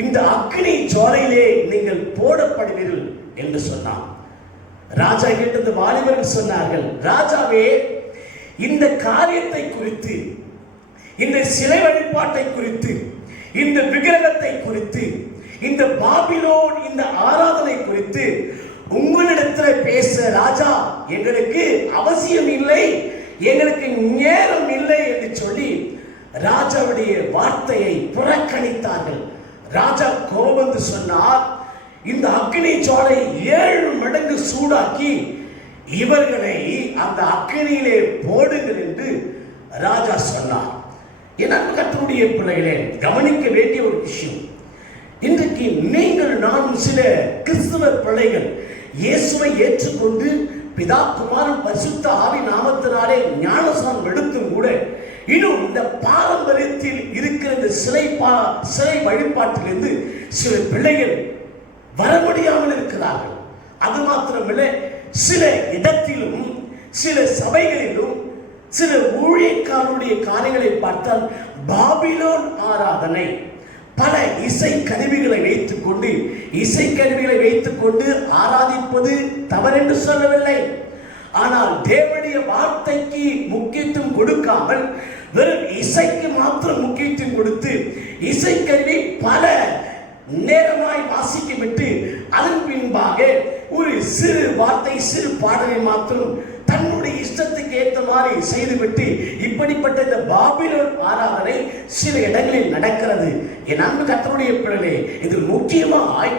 இந்த அக்னி ஜுவாலையிலே நீங்கள் போடப்படுவீர்கள் என்று சொன்னார். ராஜா கேட்டது வாலிபர்கள் சொன்னார்கள், ராஜாவே, இந்த காரியத்தை குறித்து, இந்த சிலை வழிபாட்டை குறித்து, இந்த விக்கிரகத்தை குறித்து, இந்த பாபிலோன் இந்த ஆராதனை குறித்து உங்களிடத்தில் பேச ராஜா எங்களுக்கு அவசியம் இல்லை, எங்களுக்கு நேரம் இல்லை என்று சொல்லி ராஜாவுடைய வார்த்தையை புறக்கணித்தார்கள். ராஜா கோபந்து சொன்னார், இந்த அக்னி ஜுவாலை 7 மடங்கு சூடாக்கி இவர்களை அந்த அக்னியிலே போடுங்கள் என்று ராஜா சொன்னார். என் அன்பு கர்த்தருடைய பிள்ளைகளே, கவனிக்க வேண்டிய ஒரு விஷயம், இன்றைக்கு நீங்கள் நானும் சில கிறிஸ்தவ பிள்ளைகள் இயேசுவை ஏற்றுக்கொண்டு பிதா குமாரன் பரிசுத்த ஆவி நாமத்தினாலே ஞானஸ்நானம் எடுத்தும் கூட இன்னும் இந்த பாரம்பரியத்தில் இருக்கிற இந்த சிலை வழிபாட்டிலிருந்து சில பிள்ளைகள் வர முடியாமல் இருக்கிறார்கள். அது மாத்திரமில்லை, சில இடத்திலும் சில சபைகளிலும் சில ஊழியக்காரருடைய காரியங்களை பார்த்தால் பாபிலோன் ஆராதனை, பல இசை கருவிகளை வைத்துக் கொண்டு ஆராதிப்பது தவறென்று சொல்லவில்லை. ஆனால் தேவனுடைய வார்த்தைக்கு முக்கியத்துவம் கொடுக்காமல் வெறும் இசைக்கு மாத்திரம் முக்கியத்துவம் கொடுத்து இசைக்கருவி பல நேரமாய் வாசிக்கப்பட்டு அதன் பின்பாக ஒரு சிறு வார்த்தை சிறு பாடலை மாத்திரம் தன்னுடைய இஷ்டத்துக்கு ஏற்ற மாதிரி செய்துவிட்டு இப்படிப்பட்ட இந்த பாபிலோன் ஆராதனை சில இடங்களில் நடக்கிறது. என் அன்பு கர்த்தருடைய பிள்ளைகளே, இது முக்கியமாய்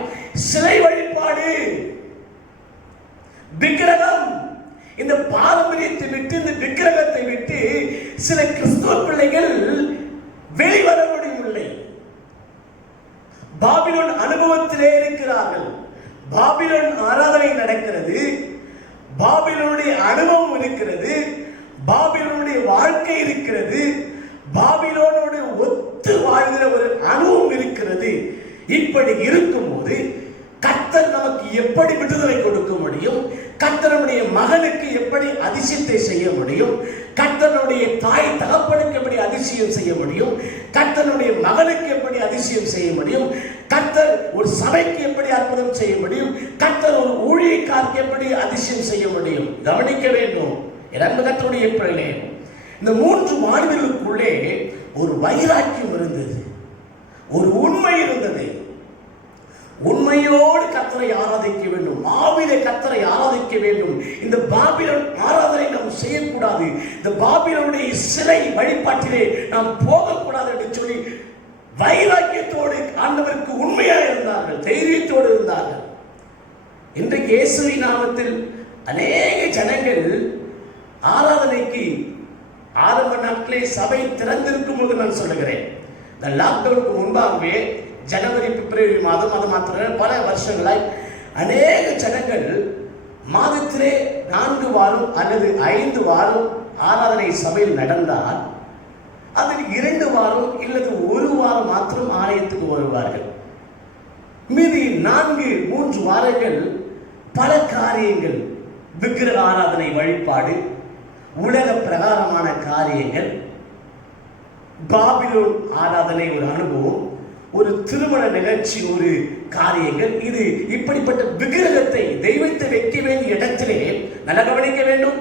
சிலை வழிபாடு, விக்கிரகம், இந்த பாரம்பரியத்தை விட்டு இந்த விக்கிரகத்தை விட்டு சில கிறிஸ்துவ பிள்ளைகள் வெளிவர முடியவில்லை. பாபிலோன் அனுபவத்திலே இருக்கிறார்கள். பாபிலோன் ஆராதனை நடக்கிறது, பாபிலோனுடைய அனுபவம் இருக்கிறது, பாபிலோனுடைய வாழ்க்கை இருக்கிறது, பாபிலோனோடு ஒத்து வாழ்கிற ஒரு அனுபவம் இருக்கிறது. இப்படி இருக்கும்போது கர்த்தர் நமக்கு எப்படி விடுதலை கொடுக்க முடியும்? கர்த்தருடைய மகனுக்கு எப்படி அதிசயத்தை செய்ய முடியும்? கர்த்தருடைய தாய் தகப்பனுக்கு எப்படி அதிசயம் செய்ய முடியும்? கர்த்தருடைய மகனுக்கு எப்படி அதிசயம் செய்ய முடியும்? கர்த்தர் ஒரு சபைக்கு எப்படி அற்புதம் செய்ய முடியும்? கர்த்தர் ஒரு ஊழியக்காரருக்கு எப்படி அதிசயம் செய்ய முடியும்? கவனிக்க வேண்டும். கர்த்தருடைய பிள்ளைகளே, இந்த 3 மாணவர்களுக்குள்ளே ஒரு வைராக்கியம் இருந்தது, ஒரு உண்மை இருந்தது. உண்மையோடு கர்த்தரை ஆராதிக்க வேண்டும், ஆவிலே கர்த்தரை ஆராதிக்க வேண்டும். இந்த பாபிலோன் ஆராதனை நாம் செய்யக்கூடாது, இந்த பாபிலோனுடைய சிலை வழிபாட்டிலே நாம் போகக்கூடாது என்று சொல்லி வைராக்கியத்தோடு ஆண்டவருக்கு உண்மையாக இருந்தார்கள், தைரியத்தோடு இருந்தார்கள். இன்றைக்கு இயேசுவின் நாமத்தில் அநேக ஜனங்கள் ஆராதனைக்கு ஆரம்ப நாட்களே சபை திறந்திருக்கும் போது நான் சொல்லுகிறேன், இந்த லாக்டவுனுக்கு முன்பாகவே ஜனவரி பிப்ரவரி மாதம் அது மாத்திரம் பல வருஷங்களாய் அநேக ஜனங்கள் மாதத்திலே 4 வாரம் அல்லது 5 வாரம் ஆராதனை சபையில் நடந்தால் அதில் 2 வாரம் இல்லது 1 வாரம் மாத்திரம் ஆலயத்துக்கு வருவார்கள். மீதி 4-3 வாரங்கள் பல காரியங்கள், விக்கிரக ஆராதனை வழிபாடு, உலக பிரகாரமான காரியங்கள், பாபிலோன் ஆராதனை ஒரு அனுபவம், ஒரு திருமண நிகழ்ச்சி, ஒரு காரியங்கள். இது இப்படிப்பட்ட விக்கிரகத்தை தெய்வத்தை வைக்க வேண்டிய இடத்திலே நல்லா கவனிக்க வேண்டும்.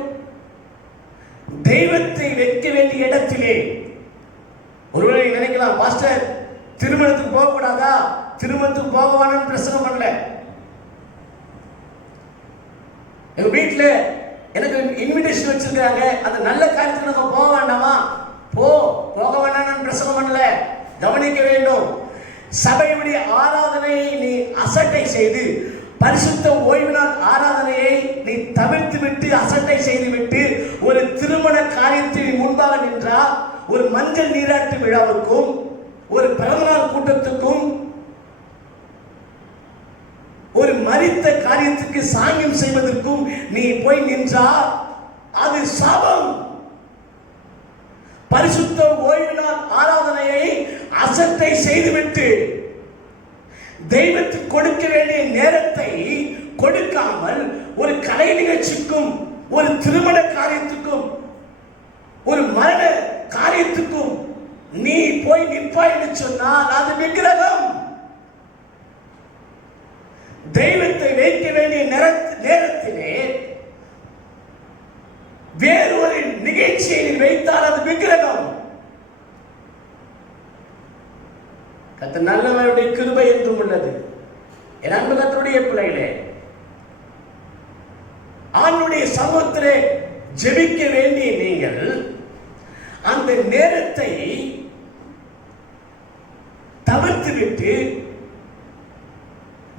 தெய்வத்தை வைக்க வேண்டிய இடத்திலே ஒருவேளை நினைக்கலாம், பாஸ்டர் திருமணத்துக்கு போக கூடாதா? திருமணத்துக்கு போக வேணும்னு பிரச்சனை பண்ணல. எங்க வீட்டுல எனக்கு இன்விடேஷன் வச்சிருக்காங்க, அந்த நல்ல காரியத்துக்கு நம்ம போக வேண்டாமா? போக வேண்டாம்னு பிரச்சனை பண்ணல. கவனிக்க வேண்டும். சபையுடைய ஆராதனையை நீ அசட்டை செய்து, பரிசுத்த ஓய்வு நாள் ஆராதனையை நீ தவிர்த்து விட்டு அசட்டை செய்து விட்டு ஒரு திருமண காரியத்தில் முன்பாக நின்றால், ஒரு மஞ்சள் நீராட்டு விழாவுக்கும் ஒரு பிறந்தநாள் கூட்டத்துக்கும் ஒரு மரித்த காரியத்துக்கு சாங்கியம் செய்வதற்கும் நீ போய் நின்றால் அது சாபம். பரிசுத்த ஓய்வு நாள் ஆராதனையை அசட்டை செய்துவிட்டு தெய்வத்துக்கு கொடுக்க வேண்டிய நேரத்தை கொடுக்காமல் ஒரு கலை நிகழ்ச்சிக்கும், ஒரு திருமண காரியத்துக்கும், ஒரு மரண காரியத்துக்கும் நீ போய் நிற்பாய் என்று சொன்னால் அது விக்கிரகம். தெய்வத்தை வைக்க வேண்டிய நேரத்திலே வேறொரு நிகழ்ச்சியை வைத்தால் அது விக்கிரகம். கர்த்தர் நல்லவருடைய கிருபை என்றும் உள்ளது. என் அன்பு கர்த்தருடைய பிள்ளைகளே, ஆண்டுடைய சமூகத்திலே ஜெபிக்க வேண்டிய நீங்கள் அந்த நேரத்தை தவிர்த்துவிட்டு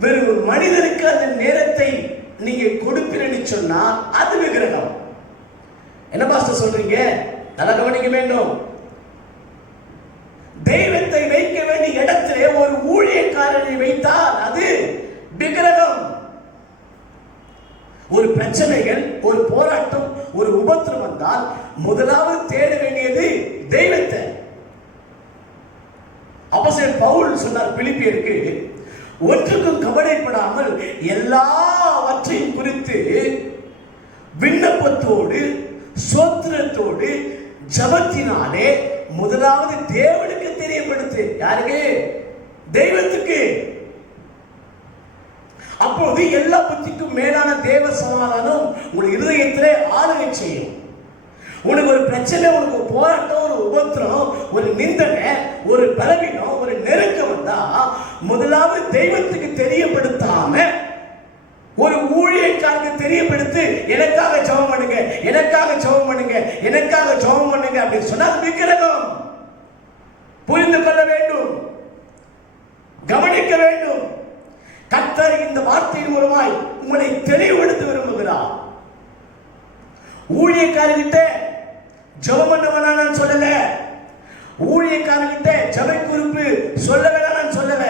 வெறும் மனிதனுக்கு அந்த நேரத்தை நீங்க கொடுப்பீர்கள் சொன்னால் அது விக்கிரகம். என்ன பாஸ்டர் சொல்றீங்க? நல்லா கவனிக்க வேண்டும். தெய்வத்தை வைக்க வேண்டிய இடத்திலே ஒரு ஊழியக்காரனை வைத்தால் அது விக்கிரகம். ஒரு பிரச்சனைகள், ஒரு போராட்டம், ஒரு உபத்திரம் வந்தால் முதலாவது தேட வேண்டியது தெய்வத்தை. அப்போஸ்தலன் பவுல் சொன்னார் பிலிப்பியருக்கு, ஒன்றுக்கும் கவலைப்படாமல் எல்லாவற்றையும் குறித்து விண்ணப்பத்தோடு ஸ்தோத்திரத்தோடு ஜெபத்தினாலே முதலாவது தேவனுக்கு தெரியப்படுத்து. யாருக்கு? தெய்வத்துக்கு. அப்போது எல்லா புத்திக்கும் மேலான தேவ சமாதானம் உங்கள் இருதயத்திலே ஆளுகை செய்யும். உனக்கு ஒரு பிரச்சனை, உனக்கு ஒரு போராட்டம், ஒரு உபத்திரம், ஒரு நிந்தனை, ஒரு பலவீனம், ஒரு நெருக்கம் வந்தா முதலாவது தெய்வத்துக்கு தெரியப்படுத்தாம ஒரு ஊழியக்காரருக்கு தெரியப்படுத்து, எனக்காக ஜெபம் பண்ணுங்க, எனக்காக ஜெபம் பண்ணுங்க, எனக்காக ஜெபம் பண்ணுங்க அப்படின்னு சொன்னா அது விக்கிரகம். புரிந்து கொள்ள வேண்டும், கவனிக்க வேண்டும். கர்த்தர் இந்த வார்த்தையின் மூலமாய் உங்களை தெளிவுபடுத்த விரும்புகிறார். ஊழியக்காரர்கிட்ட ஜெபம் பண்ண வேணாம் நான் சொல்லல, ஊழியக்காரர்கிட்ட ஜெப குறிப்பு சொல்ல வேணாம் நான் சொல்லல.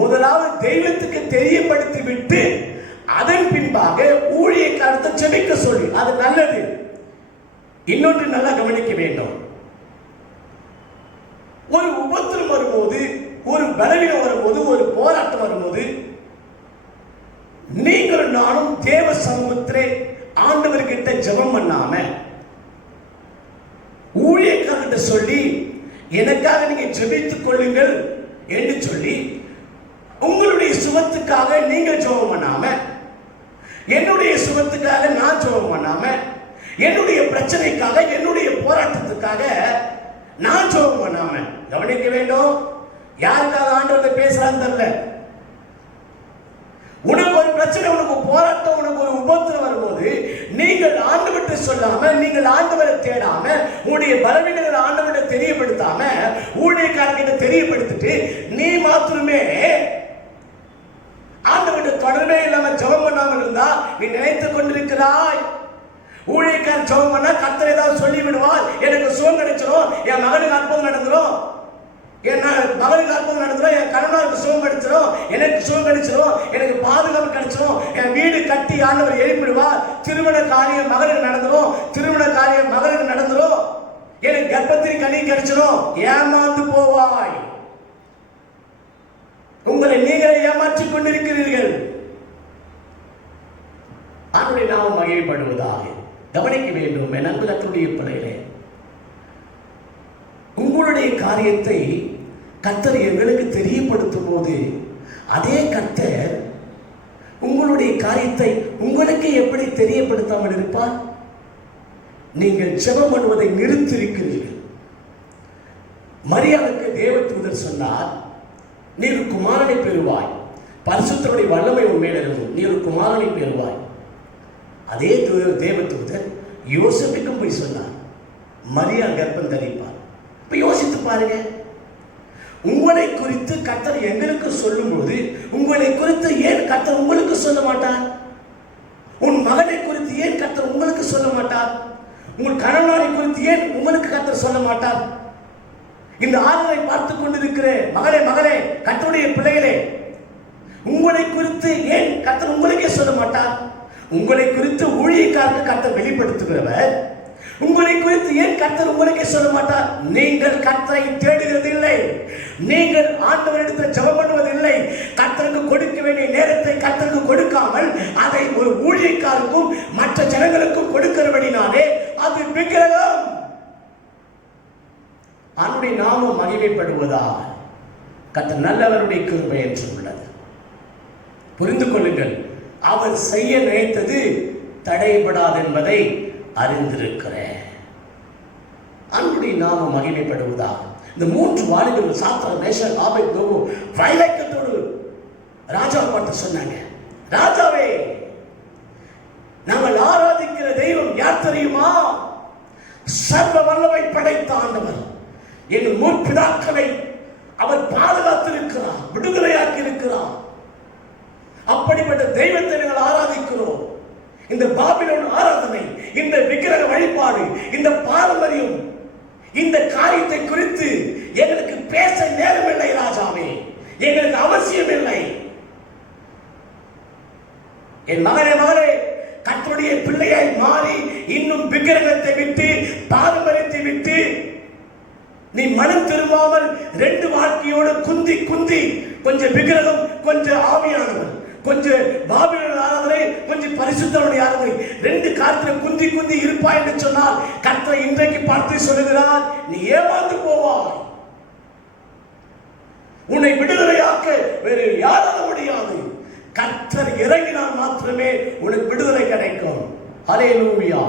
முதலாவது தெய்வத்துக்கு தெரியப்படுத்தி விட்டு அதன் பின்பாக ஊழியக்காரத்தை ஜெபிக்க சொல்லி, அது நல்லது. இன்னொன்று நல்லா கவனிக்க வேண்டும். ஒரு உபத்திரம் வரும்போது, ஒரு பலவீனம் வரும்போது, ஒரு போராட்டம் வரும்போது நீங்கள் நானும் தேவ சமூகத்திலே ஆண்டவர்கிட்ட ஜெபம் பண்ணாம ஊழியக்காரர்கிட்ட சொல்லி எனக்காக நீங்க ஜெபித்துக் கொள்ளுங்கள் என்று சொல்லி உங்களுடைய சுகத்துக்காக நீங்கள் ஜெபம் பண்ணாம, என்னுடைய சுகத்துக்காக நான் ஜெபம் பண்ணாம, என்னுடைய பிரச்சனைக்காக, என்னுடைய போராட்டத்துக்காக நான் ஜெபம் பண்ணாம, கவனிக்க வேண்டும். யாருக்காக ஆண்டவர் பேசுறான்னு தெரியல. உனக்கு ஒரு பிரச்சனை, உனக்கு போராட்டம், உனக்கு ஒரு உபத்திரம் வரும்போது நீங்கள் ஆண்டவர்கிட்ட சொல்லாம, நீங்கள் ஆண்டவரை தேடாம, உன்னுடைய பலவீனங்களை ஆண்டவர்கிட்ட தெரியப்படுத்தாம ஊழியக்காரர்கிட்ட தெரியப்படுத்திட்டு நீ மாத்திரமே ஆண்டவர்கிட்ட தொடர்பே இல்லாம ஜெபம் பண்ணாமல் இருந்தா நீ நினைத்துக் கொண்டிருக்கிறாய் ஊழியக்காரர் ஜெபம் பண்ணா கர்த்தர் ஏதாவது சொல்லி விடுவார், எனக்கு சுகம் கிடைச்சிடும், என் மகனுக்கு அற்புதம் நடந்துடும், என் மகனுக்கு அற்புதம் நடந்துடும், என் கணவனுக்கு சுகம் கிடைச்சிடும், எனக்கு சுகம் கிடைச்சிடும், எனக்கு பாதுகாப்பு கிடைச்சிடும், என் வீடு கட்டி ஆண்டவர் எழுப்பிடுவார், திருமண காரியம் மகனுக்கு நடந்துடும், திருமண காரியம் மகனுக்கு நடந்துடும், எனக்கு கர்ப்பத்தின் கனி கிடைச்சிடும். ஏமாந்து போவாய். உங்களை நீங்களே ஏமாற்றிக் கொண்டிருக்கிறீர்கள். அவருடைய நாமம் மகிமைப்படுவதாக. கவனிக்க வேண்டும் என் அன்பு கர்த்தருடைய பிள்ளைகளே, உங்களுடைய காரியத்தை கர்த்தர் எங்களுக்கு தெரியப்படுத்தும் போது அதே கர்த்தர் உங்களுடைய காரியத்தை உங்களுக்கு எப்படி தெரியப்படுத்தாமல் இருப்பார்? நீங்கள் ஜெபம் பண்ணுவதை நிறுத்திருக்கிறீர்கள். மரியாளுக்கு தேவதூதர் சொன்னார், நீ ஒரு குமாரனை பெறுவாய், பரிசுத்தருடைய வல்லமை உண்மையில் இருக்கும், நீ ஒரு குமாரனை பெறுவாய். அதே தேவதூதர் யோசேப்புக்கும் போய் சொன்னார், மரியா கர்ப்பம் தரிப்பார். இப்ப யோசித்து பாருங்க, உங்களை குறித்து கர்த்தர் எங்களுக்கு சொல்லும்போது உங்களை குறித்து ஏன் கர்த்தர் உங்களுக்கு சொல்ல மாட்டார்? உன் மகனை குறித்து ஏன் கர்த்தர் உங்களுக்கு சொல்ல மாட்டார்? உங்கள் கணவனை குறித்து ஏன் உங்களுக்கு கர்த்தர் சொல்ல மாட்டார்? இந்த ஆளுநரை பார்த்துக் கொண்டிருக்கிற மகளே, மகளே, கர்த்தருடைய பிள்ளைகளே, உங்களை குறித்து ஏன் கர்த்தர் உங்களுக்கே சொல்ல மாட்டார்? உங்களை குறித்து ஊழியக்காரருக்கு கர்த்தர் வெளிப்படுத்துகிறவர். உங்களை குறித்து ஏன் கர்த்தர் உங்களுக்கே சொல்ல மாட்டார்? நீங்கள் கர்த்தரை தேடுகிறது இல்லை, நீங்கள் ஆண்டவரிடத்தில் ஜெபம் பண்ணுவதில்லை. கர்த்தருக்கு கொடுக்க வேண்டிய நேரத்தை கர்த்தருக்கு கொடுக்காமல் அதை ஒரு ஊழியக்காரருக்கும் மற்ற ஜனங்களுக்கும் கொடுக்கிறபடினாலே அது விக்கிரகம். அவருடைய நாமம் மகிமைப்படுவதாக கர்த்தர் நல்லவருடைய கிருபை என்று உள்ளது. புரிந்து கொள்ளுங்கள், அவர் செய்ய நினைத்தது தடைபடாது என்பதை அறிந்திருக்கிறேன். அன்புடைய நாமம் மகிமைப்படுவதாக. இந்த 3 வாலிபர்கள் சாத்ராக், மேஷாக், ஆபேத்நேகோ வைராக்கியத்தோடு ராஜாவை பார்த்து சொன்னாங்க, ராஜாவே, நாங்கள் ஆராதிக்கிற தெய்வம் யார் தெரியுமா? சர்வ வல்லமை படைத்த ஆண்டவர். எங்கள் முற்பிதாக்களை அவர் பாதுகாத்திருக்கிறார், விடுதலையாக்கி இருக்கிறார். அப்படிப்பட்ட தெய்வத்தை நாங்கள் ஆராதிக்கிறோம். இந்த பாபிலோன் ஆராதனை, இந்த விக்கிரக வழிபாடு, இந்த பாரம்பரியம், இந்த காரியத்தை குறித்து எங்களுக்கு பேச நேரமில்லை ராஜாவே, எங்களுக்கு அவசியம் இல்லை. என் மகனே, கர்த்தருடைய பிள்ளையாய் மாறி இன்னும் விக்கிரகத்தை விட்டு பாரம்பரியத்தை விட்டு நீ மனம் திரும்பாமல் 2 வாழ்க்கையோடு குந்தி குந்தி, கொஞ்சம் விக்கிரகம், கொஞ்சம் ஆவியானவர், கொஞ்சம் பாபிலோன் ஆராதனை, கொஞ்சம் பரிசுத்தருடைய ஆராதனை, 2 காலத்தில் குந்தி குந்தி இருப்பாய் என்று சொன்னால் கர்த்தர் இன்றைக்கு பார்த்து சொல்லுகிறார், நீ ஏமாந்து போவாய். உன்னை விடுதலையாக்க வேறு யாரால முடியாது. கர்த்தர் இறங்கினால் மாத்திரமே உனக்கு விடுதலை கிடைக்கும். ஹல்லேலூயா.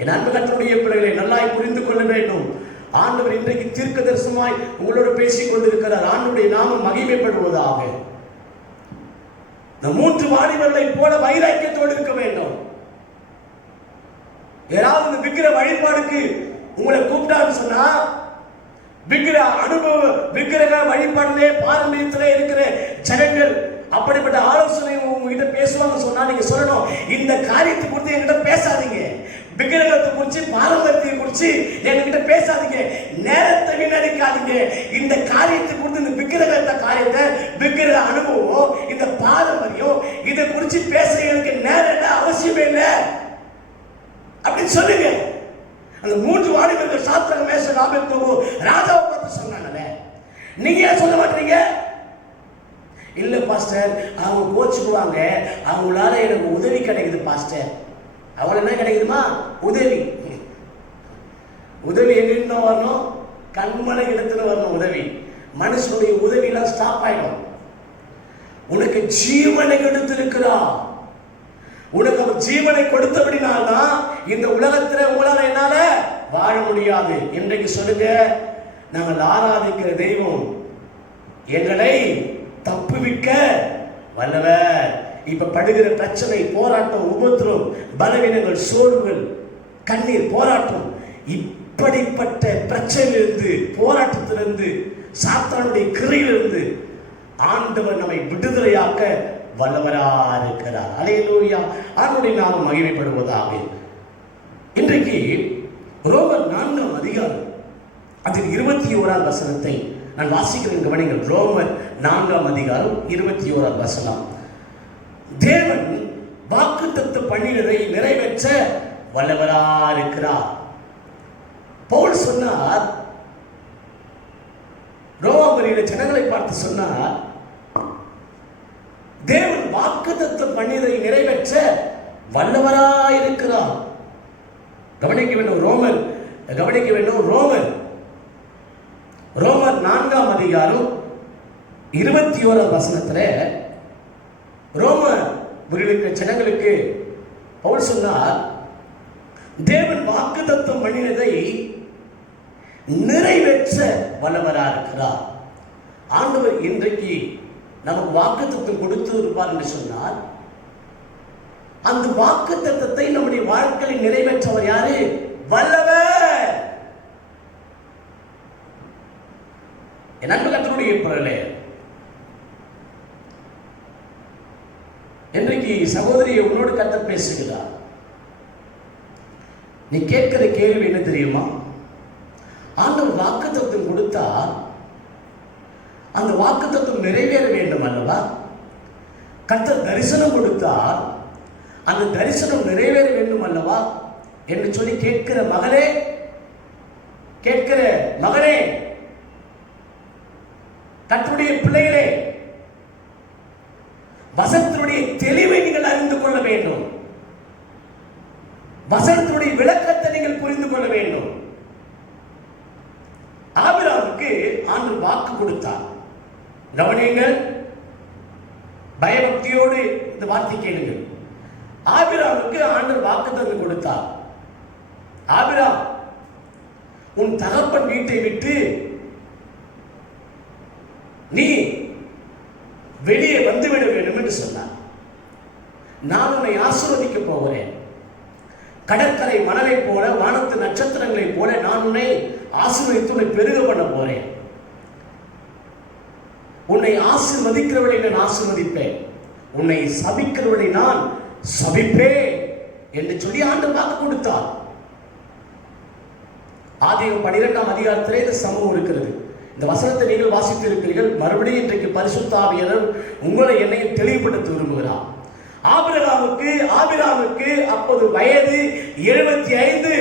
என் அன்பு கர்த்தருடைய பிள்ளைகளை நல்லாய் புரிந்து கொள்ள வேண்டும். ஆண்டவர் இன்றைக்கு தீர்க்க தரிசனமாய் உங்களோடு பேசிக் கொண்டிருக்கிறார். ஆண்டவருடைய நாமம் மகிமைப்படுவதாக. இந்த 3 வாலிபர்களை போல வைராக்கியத்தோடு இருக்க வேண்டும். யாராவது இந்த விக்கிரக வழிபாடுக்கு உங்களை கூப்பிட்டான்னு சொன்னா, விக்கிரக வழிபாடுலே பாரம்பரியத்திலே இருக்கிற ஜனங்கள் அப்படிப்பட்ட ஆலோசனை உங்ககிட்ட பேசுவாங்க சொன்னா, நீங்க சொல்லணும், இந்த காரியத்தை குறித்து என்கிட்ட பேசாதீங்க, விக்கிரகத்தை குறித்து பாரம்பரியத்தை குறித்து என்கிட்ட பேசாதீங்க, நேரத்தை வீணடிக்காதீங்க. இந்த காரியத்தை குறித்து, இந்த விக்கிரகத்தை காரியத்தை, விக்கிரக அனுபவம், இந்த பாரம்பரியம், இதை குறித்து பேச எனக்கு நேரம் இல்லை, அவசியமே இல்லை அப்படின்னு சொல்லுங்க. அந்த 3 வாலிபர்கள் சாத்ராக், மேஷாக், ஆபேத்நேகோ ராஜாவை பார்த்து சொன்னாங்கல்ல, நீங்க ஏன் சொல்ல மாட்டீங்க? இல்ல பாஸ்டர், அவங்க கோச்சுக்குவாங்க, அவங்களால எனக்கு உதவி கிடைக்குது பாஸ்டர். அவள் என்ன கிடைக்குதுமா? உதவி. உதவி எங்கிட்ட வரணும்? கண்மலை இடத்துல வரணும் உதவி. மனுஷனுடைய உதவி எல்லாம் ஸ்டாப் ஆயிடும். உனக்கு ஜீவனை எடுத்திருக்கிறார். உனக்கு அவர் ஜீவனை கொடுத்தபடினால்தான் இந்த உலகத்துல உங்களால என்னால வாழ முடியாது. இன்றைக்கு சொல்லுங்க, நாங்கள் ஆராதிக்கிற தெய்வம் எங்களை தப்புவிக்க வல்லவர். இப்ப படுகிற பிரச்சனை, போராட்டம், உபத்திரம், பலவீனங்கள், சோர்வுகள், கண்ணீர், போராட்டம், இப்படிப்பட்ட பிரச்சனையிலிருந்து, போராட்டத்திலிருந்து, சாத்தானுடைய கிரையிலிருந்து ஆண்டவர் நம்மை விடுதலையாக்க வல்லவரா இருக்கிறார். அல்லேலூயா. ஆண்டவருடைய நாமம் மகிமைப்படுவதாக. இன்றைக்கு ரோமர் 4ஆம் அதிகாரம் அதில் 21ஆம் வசனத்தை நான் வாசிக்கிறேன், கவனிங்கள். ரோமர் 4ஆம் அதிகாரம் 21ஆம் வசனம். தேவன் வாக்குத்தத்தம் பண்ணினதை நிறைவேற்ற வல்லவரா இருக்கிறார். பவுல் சொன்னார், ரோமாபுரியில ஜனங்களை பார்த்து சொன்னார், தேவன் வாக்குத்தத்தம் பண்ணினதை நிறைவேற்ற வல்லவரா இருக்கிறார். கவனிக்க வேண்டும், ரோமர் 4ஆம் அதிகாரம் 21ஆம் வசனத்துல ரோமபுரியில ஜனங்களுக்கு பவுல் சொன்னார், தேவன் வாக்குத்தத்தம் பண்ணினதை நிறைவேற்ற வல்லவரா இருக்கிறார். ஆண்டவர் இன்றைக்கு நமக்கு வாக்குத்தத்தம் கொடுத்து இருப்பார் என்று சொன்னார். அந்த வாக்குத்தத்தத்தை நம்முடைய வாழ்க்கையில் நிறைவேற்றவர் யாரு? வல்லவர். என் அன்பு கர்த்தருடைய பிள்ளைகளே, இன்றைக்கு சகோதரியை உன்னோடு கர்த்தர் பேசுகிறார். நீ கேட்கிற கேள்வி என்ன தெரியுமா? ஆண்டவர் வாக்குத்தத்தம் கொடுத்தா அந்த வாக்குத்தத்தம் நிறைவேற வேண்டும் அல்லவா? கர்த்தர் தரிசனம் கொடுத்தார், அந்த தரிசனம் நிறைவேற வேண்டும் அல்லவா என்று சொல்லி கேட்கிற மகனே, கர்த்தருடைய பிள்ளைகளே, வசனத்தினுடைய தெளிவை நீங்கள் அறிந்து கொள்ள வேண்டும். வசனத்தினுடைய விளக்கத்தை நீங்கள் புரிந்து கொள்ள வேண்டும். ஆபிரகாமுக்கு ஆண்டவர் வாக்கு கொடுத்தார். கவனியுங்கள், பயபக்தியோடு இந்த வார்த்தை கேளுங்கள். ஆபிரகாமுக்கு ஆண்டவர் வாக்குத்தத்தம் கொடுத்தார். ஆபிரகாம், உன் தகப்பன் வீட்டை விட்டு நீ வெளியே வந்துவிட வேண்டும் என்று சொன்னார். நான் உன்னை ஆசீர்வதிக்க போகிறேன். கடற்கரை மணலை போல, வானத்து நட்சத்திரங்களை போல நான் உன்னை ஆசீர்வதித்து உன்னை பெருக பண்ண போறேன். உன்னை ஆசீர்வதிக்கிறவளை நான் ஆசீர்வதிப்பேன், உன்னை சபிக்கிறவளை நான் சபிப்பேன் என்று சொல்லி ஆண்டவர் வாக்கு கொடுத்தார். ஆதியாகமம் 12ஆம் அதிகாரத்திலே இந்த சம்பவம் இருக்கிறது. இந்த வசனத்தை நீங்கள் வாசித்து இருக்கிறீர்கள். மறுபடியும் இன்றைக்கு பரிசுத்த ஆவியானவர் உங்களை என்னையும் தெளிவுபடுத்த விரும்புகிறார். ஆபிரகாமுக்கு அப்போது வயது 75.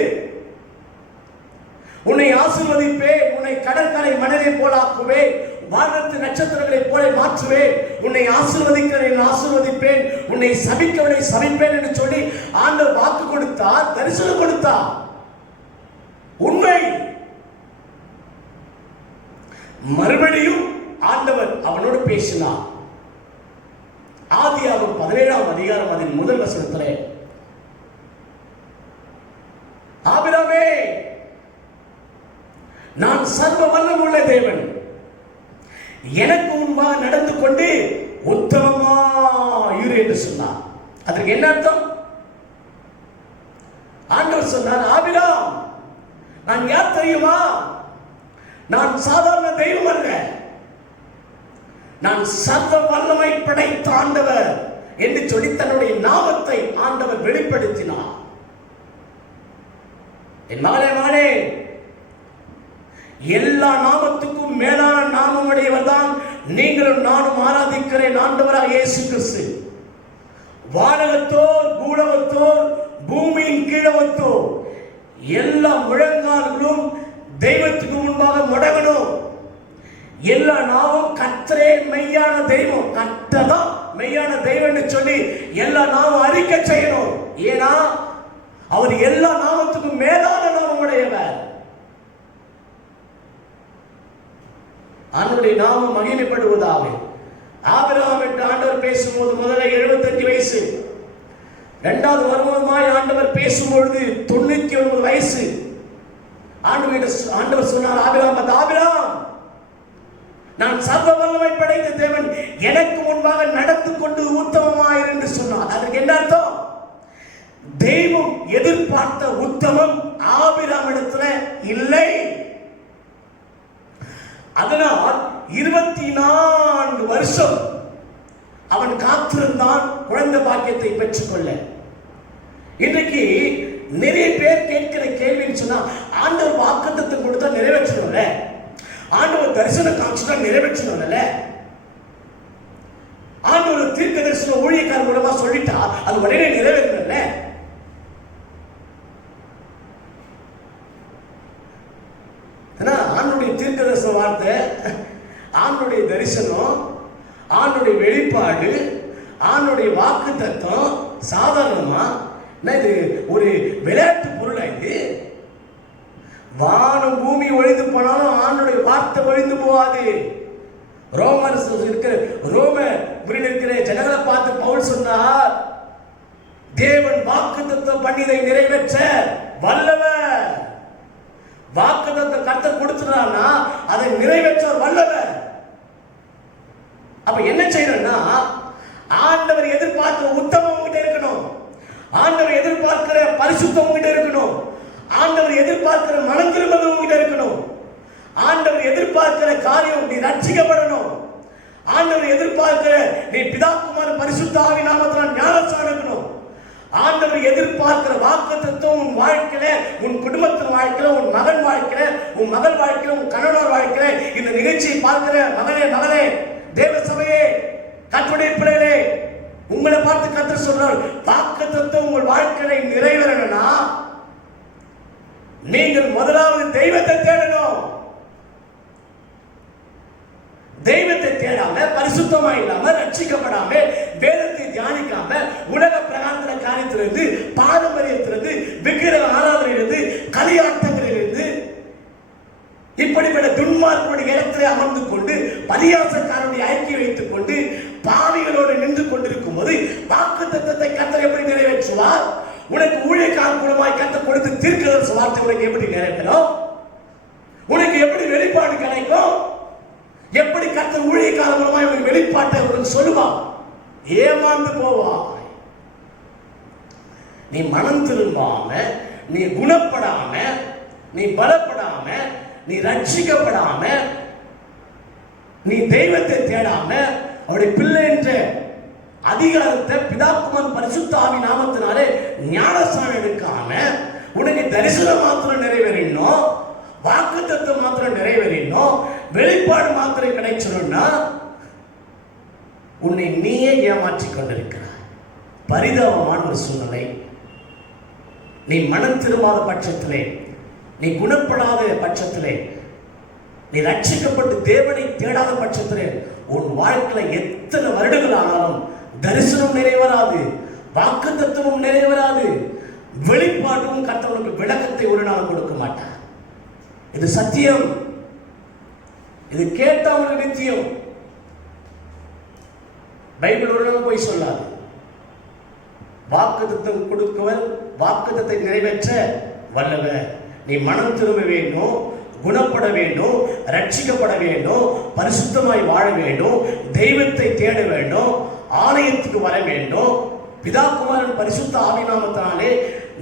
உன்னை ஆசீர்வதிப்பேன், உன்னை கடற்கரை மணலை போல ஆக்குவேன், வானத்து நட்சத்திரங்களை போல மாற்றுவேன், உன்னை ஆசீர்வதிக்கிறேன் ஆசீர்வதிப்பேன், உன்னை சபிக்கிறவனை சபிப்பேன் என்று சொல்லி ஆண்டவர் வாக்கு கொடுத்தார், தரிசனம் கொடுத்தார். உண்மை. மறுபடியும் ஆண்டவர் அவனோடு பேசினார். ஆதியாகமம் 17ஆம் அதிகாரம் அதன் முதல் வசனத்திலே, ஆபிரகாமே, நான் சர்வ வல்லமுள்ள தேவன், எனக்கு முன்பாக நடந்து கொண்டு உத்தமமா இரு என்று சொன்னார். அதற்கு என்ன அர்த்தம்? ஆண்டவர் சொன்னார், ஆபிரகாம், நான் யார் தெரியுமா? நான் சாதாரண தெய்வம் அல்ல, நான் சர்வ வல்லமை படைத்த ஆண்டவர் என்று சொல்லி தன்னுடைய நாமத்தை ஆண்டவர் வெளிப்படுத்தினார். என் மகனே, எல்லா நாமத்துக்கும் மேலான நாமம் உடையவர் தான் நீங்களும் நானும் ஆராதிக்கிறேன் ஆண்டவராக இயேசு கிறிஸ்து. வானகத்தோர் பூலகத்தோர் பூமியின் கீழவத்தோர் எல்லா முழங்கால்களும் தெய்வத்துக்கு முன்பாக முடங்கணும். எல்லா நாமும் கர்த்தரே மெய்யான தெய்வம், கர்த்தர்தான் மெய்யான தெய்வம் சொல்லி எல்லா நாமும் அறிக்கை செய்யணும். ஏன்னா அவர் எல்லா நாமத்துக்கும் மேலான நாமம் உடையவர். அவருடைய நாமம் மகிமைப்படுவதாக. ஆபிரகாம் என்று ஆண்டவர் பேசும்போது முதல்ல 75 வயசு, இரண்டாவது வருமானமாய் ஆண்டவர் பேசும்பொழுது 99 வயசு. ஆண்டவர் சொன்னார், ஆபிரகாம், நான் சர்வ வல்லமை படைத்த தேவன், எனக்கு முன்பாக நடந்து கொண்டு உத்தமமாயிரு என்று சொன்னார். அதற்கு என்ன அர்த்தம்? தெய்வம் எதிர்பார்த்த உத்தமம் ஆபிரகாம் இடத்துல இல்லை. அதனால் 24 வருஷம் அவன் காத்திருந்தான் குழந்தை பாக்கியத்தை பெற்றுக்கொள்ள. இன்றைக்கு நிறைய பேர் கேட்கிற கேள்வின்னு சொன்னா, ஆண்டவர் வாக்குத்தத்தத்தை கொடுத்தா நிறைவேற்றணும்ல, ஆண்டவர் தரிசனம் காமிச்சுட்டா நிறைவேற்றணும்ல, ஆண்டவர் தீர்க்க தரிசனம் ஊழியக்காரர் மூலமா சொல்லிட்டா அது உடனே நிறைவேறணும்ல. ஆண்டுடைய தீர்க்க தரிசன வார்த்தை, ஆண்டுடைய தரிசனம், ஆண்டுடைய வெளிப்பாடு, ஆண்டுடைய வாக்கு தத்துவம் சாதாரணமா இது ஒரு விளையாட்டு பொருளா? இது வானம் பூமி ஒழிந்து போனாலும் ஆண்டுடைய வார்த்தை ஒழிந்து போகாது. ரோமன்ஸ் இருக்கிற ஜனங்களை பார்த்து பவுல் சொன்னார், தேவன் வாக்கு தத்துவம் பண்ணிதை நிறைவேற்ற வல்லவர். வாக்கு தத்துவம் கர்த்தர் கொடுத்துறான்னா அதை நிறைவேற்ற வல்லவர். அப்ப என்ன செய்யணும்னா, ஆண்டவர் எதிர்பார்க்கிற உத்தமம் உங்ககிட்ட இருக்கணும், ஆண்டவர் எதிர்பார்க்கிற பரிசுத்தம் உங்ககிட்ட இருக்கணும், ஆண்டவர் எதிர்பார்க்கிற மனம் திரும்புவது உங்ககிட்ட இருக்கணும், ஆண்டவர் எதிர்பார்க்கிற காரியம் நீ ரட்சிக்கப்படணும், ஆண்டவர் எதிர்பார்க்கிற நீ பிதாகுமாரன் பரிசுத்த ஆவி நாமத்தினால் ஞானஸ்நானம் எடுக்கணும், ஆண்டவர் எதிர்பார்க்கிற வாக்குத்தத்தம் உன் வாழ்க்கையில, உன் குடும்பத்தின் வாழ்க்கையில, உன் மகன் வாழ்க்கையில, உன் மகள் வாழ்க்கையில, உன் கணவர் வாழ்க்கையில, இந்த நிகழ்ச்சியை பார்க்கிற மகனே, தேவ சபையே, கர்த்தருடைய பிள்ளைகளே, பார்த்து கர்த்தர் சொல்றார், வாக்குத்தத்தம் உங்கள் வாழ்க்கையை நிறைவேறணும்னா நீங்கள் முதலாவது தெய்வத்தை தேடணும். தெய்வத்தை தேடாம, பரிசுத்தமா இல்லாம, ரட்சிக்கப்படாம, வேதத்தை தியானிக்காம, உலக பிரகாரத்துல காரியத்திலிருந்து, பாரம்பரியத்திலிருந்து, விக்கிரக ஆராதனையிலிருந்து, களியாட்டங்களிலிருந்து, இப்படிப்பட்ட துன்மார்க்கனுடைய இடத்திலே அமர்ந்து கொண்டு, பரியாசக்காரனுடைய ஐக்கியம் வைத்துக் கொண்டு, பாவிகளோடு நின்று கொண்டிருக்கும் போது வாக்குத்தத்தத்தை கர்த்தர் எப்படி நிறைவேற்றுவார்? உனக்கு ஊழியக்கார மூலமாய் கர்த்தர் கொடுத்து தீர்க்கதரிசி வார்த்தை உனக்கு எப்படி நிறைவேறும்? உனக்கு எப்படி வெளிப்பாடு கிடைக்கும்? எப்படி கர்த்தர் ஊழியக்கார மூலமாய் உனக்கு வெளிப்பாட்டை உனக்கு சொல்லுவார்? ஏமாந்து போவாய். நீ மனம் திரும்பாம, நீ குணப்படாம, நீ பலப்படாம, நீ ரட்சிக்கப்படாம, நீ தெய்வத்தை தேடாம, அவருடைய பிள்ளை என்ற அதிகாரத்தை பிதாக்குமார் பரிசுத்த ஆவி நாமத்தினாலே ஞானஸ்நானம் எடுக்காம, உனக்கு தரிசனம் மாத்திரம் நிறைவேறணும், வாக்குத்தத்தம் மாத்திரம் நிறைவேறணும், வெளிப்பாடு மாத்திரம் கிடைச்சிடும்னா உன்னை நீயே ஏமாற்றிக் கொண்டிருக்கிறாய். பரிதாபமான ஒரு சூழ்நிலை. நீ மனம் திரும்பாத பட்சத்திலே, நீ குணப்படாத பட்சத்திலே, நீ ரட்சிக்கப்பட்டு தேவனை தேடாத பட்சத்திலே உன் வாழ்க்கையில எத்தனை வருடங்கள் ஆனாலும் தரிசனம் நிறைவேறாது, வாக்குத்தத்தமும் நிறைவேறாது, வெளிப்பாடும் கர்த்தருக்கு விளக்கத்தை ஒரு நாள் கொடுக்க மாட்டார். இது சத்தியம். இது கேட்டவங்களுக்கு நித்தியம். பைபிள் ஒரு நாள் போய் சொல்லாது. வாக்குத்தத்தம் கொடுக்கவர் வாக்குத்தத்தை நிறைவேற்ற வல்லவர். நீ மனம் திரும்ப வேண்டும், குணப்பட வேண்டும், ரட்சிக்கப்பட வேண்டும், பரிசுத்தமாய் வாழ வேண்டும், தெய்வத்தை தேட வேண்டும், ஆலயத்துக்கு வர வேண்டும், பிதாக்குமாரன் பரிசுத்த ஆவி நாமத்தினாலே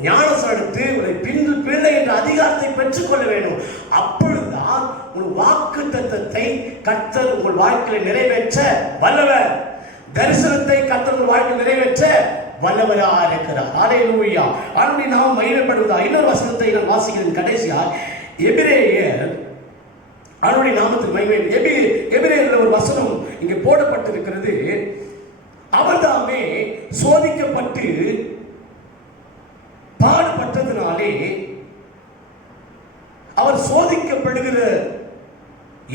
ஞானஸ்நானம் எடுத்து பிள்ளை என்ற அதிகாரத்தை பெற்றுக் கொள்ள வேண்டும். அப்பொழுதுதான் உன் வாக்குத்தத்தத்தை கர்த்தர் உங்கள் வாழ்க்கையில் நிறைவேற்ற வல்லவர். தரிசனத்தை கர்த்தர் உங்கள் வாழ்க்கையில் நிறைவேற்ற வல்லவராக இருக்கிறார். ஹல்லேலூயா. ஆண்டவரே நாம் மகிமைப்படுவதா. இன்னொரு வசனத்தை நான் வாசிக்கிறேன் கடைசியா. எபிரேயர் ஆண்டவருடைய நாமத்துக்கு மகிமை. எபிரேயர்ல ஒரு வசனம் இங்கே போடப்பட்டிருக்கிறது. அவர்தாமே சோதிக்கப்பட்டு பாடுபட்டதினாலே அவர் சோதிக்கப்படுகிற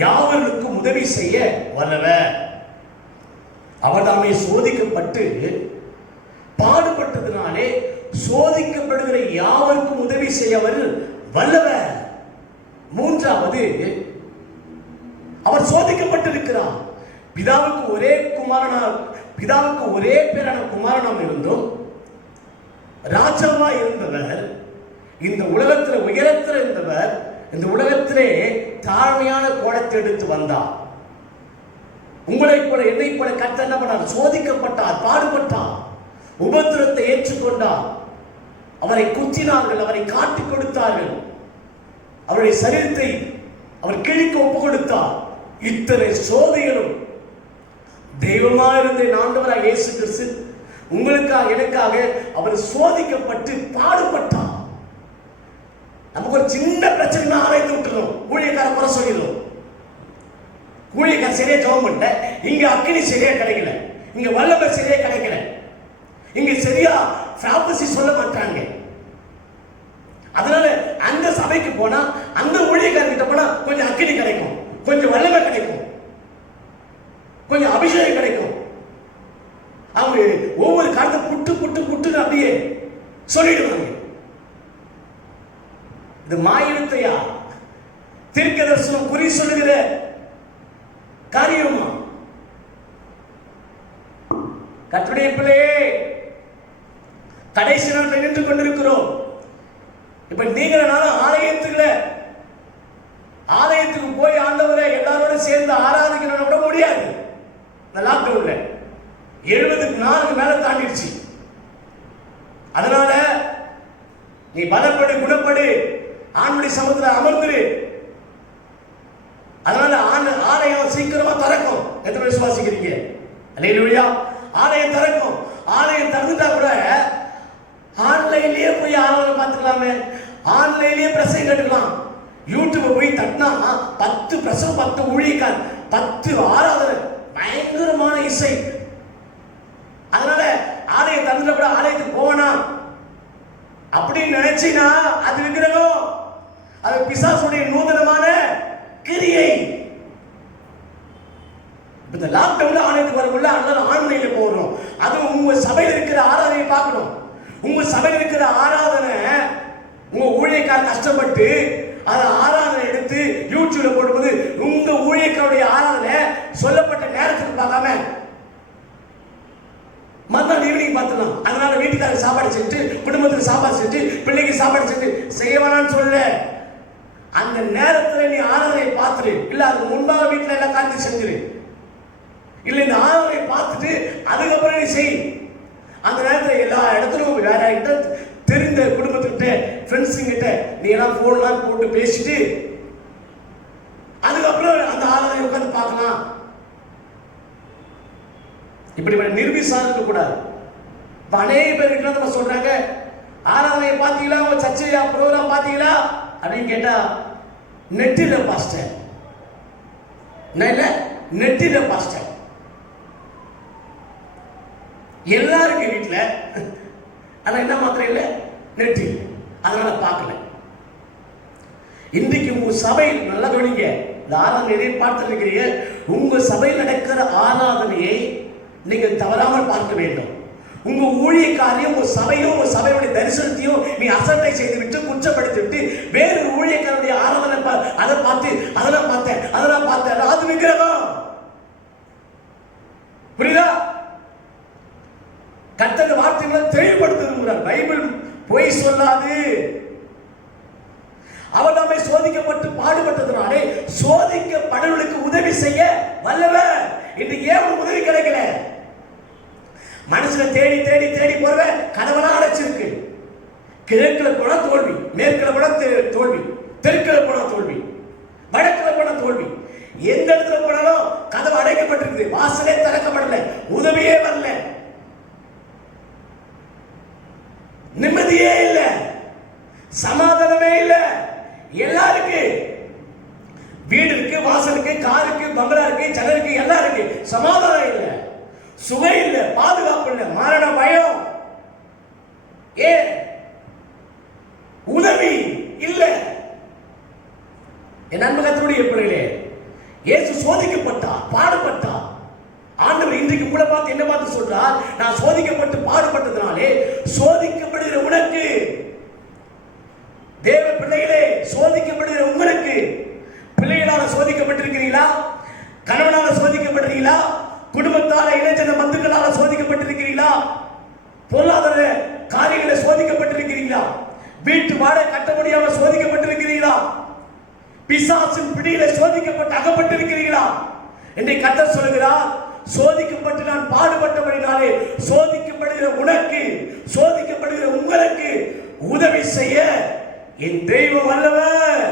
யாவருக்கும் உதவி செய்ய வல்லவர். அவர்தாமே சோதிக்கப்பட்டு பாடுபட்டதினாலே சோதிக்கப்படுகிற யாவருக்கும் உதவி செய்ய அவர் வல்லவர். மூன்றாவது, அவர் சோதிக்கப்பட்டிருக்கிறார். பிதாவுக்கு ஒரே பேரான குமாரனாம் இருந்தும் ராஜாவா இருந்தவர், இந்த உலகத்தில் உயரத்தில் இருந்தவர், இந்த உலகத்திலே தாழ்மையான கோலத்தை எடுத்து வந்தார். உங்களை போல என்னை போல கர்த்தர் என்ன பண்ணார்? சோதிக்கப்பட்டார், பாடுபட்டார், உபத்திரத்தை ஏற்றுக்கொண்டார். அவரை குத்தினார்கள், அவரை காட்டிக் கொடுத்தார்கள், அவருடைய சரீரத்தை அவர் கிழிக்க ஒப்பு கொடுத்தார். இத்தனை சோதனைகளும் தெய்வமாக இருந்த ஆண்டவராக இயேசு கிறிஸ்து உங்களுக்காக எனக்காக அவர் சோதிக்கப்பட்டு பாடுபட்டார். நமக்கு ஒரு சின்ன பிரச்சனை ஆராய்ந்து விட்டுறோம், ஊழியக்கார குறை சொல்லிடுறோம். ஊழியக்கார சரியா ஜெபம் பண்ணல, இங்க அக்கினி சரியா கிடைக்கல, இங்க வல்லமை சரியா கிடைக்கல, இங்க சரியா ப்ராபசி சொல்ல மாட்டாங்க. அதனால அந்த சபைக்கு போனா, அந்த ஊழியக்காரர்கிட்ட போனா கொஞ்சம் அக்கினி கிடைக்கும், கொஞ்சம் வல்லமை கிடைக்கும், கொஞ்சம் அபிஷேகம் கிடைக்கும். அவங்க ஒவ்வொரு காலத்தை புட்டு புட்டு புட்டு அப்படியே சொல்லிடுவாங்க. இது மாயத்தையா தீர்க்க தரிசனம் குறி சொல்லுகிற காரியமா? கர்த்தருடைய பிள்ளையே, கடைசி நாட்டில் நின்று கொண்டிருக்கிறோம். இப்ப நீங்க ஆலயத்துக்கு போய் ஆண்டவரை எல்லாரோட சேர்ந்து ஆராதிக்கணும் கூட முடியாது. இந்த லாக்டவுன்ல 70 மேல தாண்டிடுச்சு. அதனால நீ பலப்படு, குணப்படு, ஆண்டுடைய சமூகத்தில் அமர்ந்துரு. அதனால ஆலயம் சீக்கிரமா திறக்கும். எத்தனை விசுவாசிக்கிறீங்க? அல்லேலூயா. ஆலயம் திறக்கும். ஆலயம் திறந்துட்டா கூட ஆன்லைன்லயே போய் ஆராதனை பார்த்துக்கலாமே, ஆன்லைன்லயே பிரசங்கம் கேட்டுக்கலாம். யூடியூப் போய் தட்டினா 10 பிரசங்கம், 10 ஊழியக்கார், 10 ஆராதனை, பயங்கரமான இசை. அதனால கலந்துட கூட ஆலயத்துக்கு போனா அப்படின்னு நினைச்சினா அது விக்கிரகம். அது பிசாசுடைய நூதனமான கிரியை. இந்த லாக்டவுன்ல ஆலயத்துக்கு வரக்குள்ள அதனால ஆன்லைன்ல போறோம். அது உங்க சபையில் இருக்கிற ஆராதனையை பார்க்கணும். உங்க சபையில் இருக்கிற ஆராதனை உங்க ஊழியக்காரர் கஷ்டப்பட்டு அதை ஆராதனை எடுத்து யூடியூப்ல போடும்போது உங்க ஊழியக்காருடைய ஆராதனை சொல்லப்பட்ட நேரத்துக்கு பார்க்காம மறுநாள் ஈவினிங் பார்த்துலாம். அதனால வீட்டுக்காரர் சாப்பாடு செஞ்சு, குடும்பத்துக்கு சாப்பாடு செஞ்சு, பிள்ளைக்கு சாப்பாடு செஞ்சு செய்ய வேணாம்னு சொல்ல. அந்த நேரத்துல நீ ஆராதனை பார்த்துரு. இல்ல அதுக்கு முன்பாக வீட்டுல எல்லாம் காந்தி செஞ்சிரு. இல்ல இந்த ஆராதனை பார்த்துட்டு அதுக்கப்புறம் நீ செய். அந்த நேரத்துல எல்லா இடத்துலும் வேற கிட்ட தெரிந்த குடும்பத்துக்கிட்ட ஃப்ரெண்ட்ஸுங்கிட்ட நீ எல்லாம் போன்லாம் போட்டு பேசிட்டு அதுக்கப்புறம் அந்த ஆராதனை உட்காந்து பார்க்கலாம். இப்படி நிர்விசாரம் இருக்க கூடாது. அநேக பேர் நம்ம சொல்றாங்க, ஆராதனையை பார்த்தீங்களா, சர்ச்சையா ப்ரோக்ராம் பார்த்தீங்களா அப்படின்னு கேட்டா நெட்டில பாஸ்டர், நெட்டில பாஸ்டர். எல்லாருக்கும் வீட்டுல ஆனா என்ன மாத்திரம் இல்லை, நெட்டி, அதனால பார்க்கல. இன்றைக்கு உங்க சபை நல்லா கவனிங்க, இந்த ஆராதனையை பார்த்து இருக்கிறீங்க. உங்க சபையில் நடக்கிற ஆராதனையை நீங்கள் தவறாமல் பார்க்க வேண்டும். உங்க ஊழியக்காரையும் உங்க சபையும் உங்க சபையுடைய தரிசனத்தையும் நீ அசட்டை செய்துவிட்டு குற்றப்படுத்திவிட்டு வேறு ஊழியக்காரருடைய ஆராதனை அதை பார்த்து அதெல்லாம் பார்த்தேன் அது விக்கிரகம். புரியுதா? கர்த்தருடைய வார்த்தைகளை தெளிவுபடுத்துகிறார். பைபிள் பொய் சொல்லாது. அவர் நம்மை சோதிக்கப்பட்டு பாடுபட்டதுனாலே சோதிக்கப்படுவதற்கு உதவி செய்ய வல்லவர். இன்றைக்கு ஏன் உதவி கிடைக்கல? மனசுல தேடி தேடி தேடி போறவ கதவெல்லாம் அடைச்சிருக்கு. கிழக்குல போனா தோல்வி, மேற்குல போனா தோல்வி, தெற்குல போனா தோல்வி, வடக்குல போனா தோல்வி. எந்த இடத்துல போனாலும் கதவு அடைக்கப்பட்டிருக்கு, வாசலே திறக்கப்படல, உதவியே வரல, நிம்மதியே இல்ல, சமாதானமே இல்ல. எல்லாருக்கு வீடு இருக்கு, வாசல் இருக்கு, கார் இருக்கு, பங்களா இருக்கு, ஜன்னல் இருக்கு, எல்லாம் இருக்கு, சமாதானம் இல்ல, சுவை இல்ல, பாதுகாப்பு இல்ல, மரண பயம், உதவி இல்ல. என் அன்பு கர்த்தருடைய பிள்ளைகளே, இயேசு சோதிக்கப்பட்டார், பாடுபட்டார். ஆண்டவர் இன்றைக்கு கூட பார்த்து என்ன பார்த்து சொல்றார்? நான் சோதிக்கப்பட்டு பாடுபட்டதுனாலே சோதிக்கப்படுகிற உனக்கு, தேவ பிள்ளைகளே, சோதிக்கப்படுகிற உங்களுக்கு, பிள்ளைகளால சோதிக்கப்பட்டிருக்கிறீங்களா? கணவனால சோதிக்கப்பட்டிருக்கீங்களா? குடும்பத்தால, இளைஞர் பந்துக்களால சோதிக்கப்பட்டிருக்கிறீங்களா? பொருளாதார காரியங்களை சோதிக்கப்பட்டிருக்கிறீங்களா? வீட்டு வாடகை கட்ட முடியாம சோதிக்கப்பட்டிருக்கிறீங்களா? பிசாசின் பிடியில சோதிக்கப்பட்டு அகப்பட்டிருக்கிறீங்களா? இன்றைக்கு கர்த்தர் சொல்கிறார், சோதிக்கப்பட்டு நான் பாடுபட்டபடினாலே சோதிக்கப்படுகிற உனக்கு, சோதிக்கப்படுகிற உங்களுக்கு உதவி செய்ய என் தெய்வம் வல்லவர்.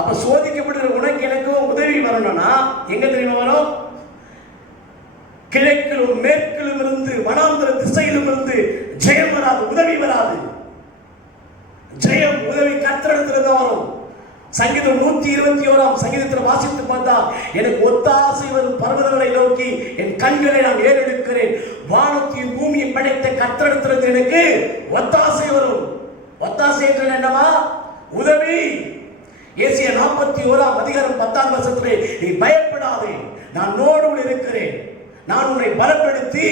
அப்ப சோதிக்கப்படுகிற உனக்கு எனக்கும் உதவி வரணும்னா எங்க தெரியுமா வரும்? கிழக்கிலும் மேற்கிலும் இருந்து, வனாந்தர திசையிலும் இருந்து ஜெயம் வராது, உதவி வராது. ஜெயம், உதவி கர்த்தரிடத்திலிருந்து வரும். சங்கீதம் 121 சங்கீதத்தில் வாசித்து பார்த்தா, எனக்கு ஒத்தாசை வரும் பர்வதங்களை நோக்கி என் கண்களை நான் ஏறெடுக்கிறேன். வானத்தையும் பூமியை படைத்த கர்த்தரிடத்திலிருந்து எனக்கு ஒத்தாசை வரும். ஒத்தாசை என்று என்னவா? உதவி. ஏசியா 41:10 நீ பயப்படாதே, நான் உன்னோடு இருக்கிறேன், நான் உன்னை பலப்படுத்தி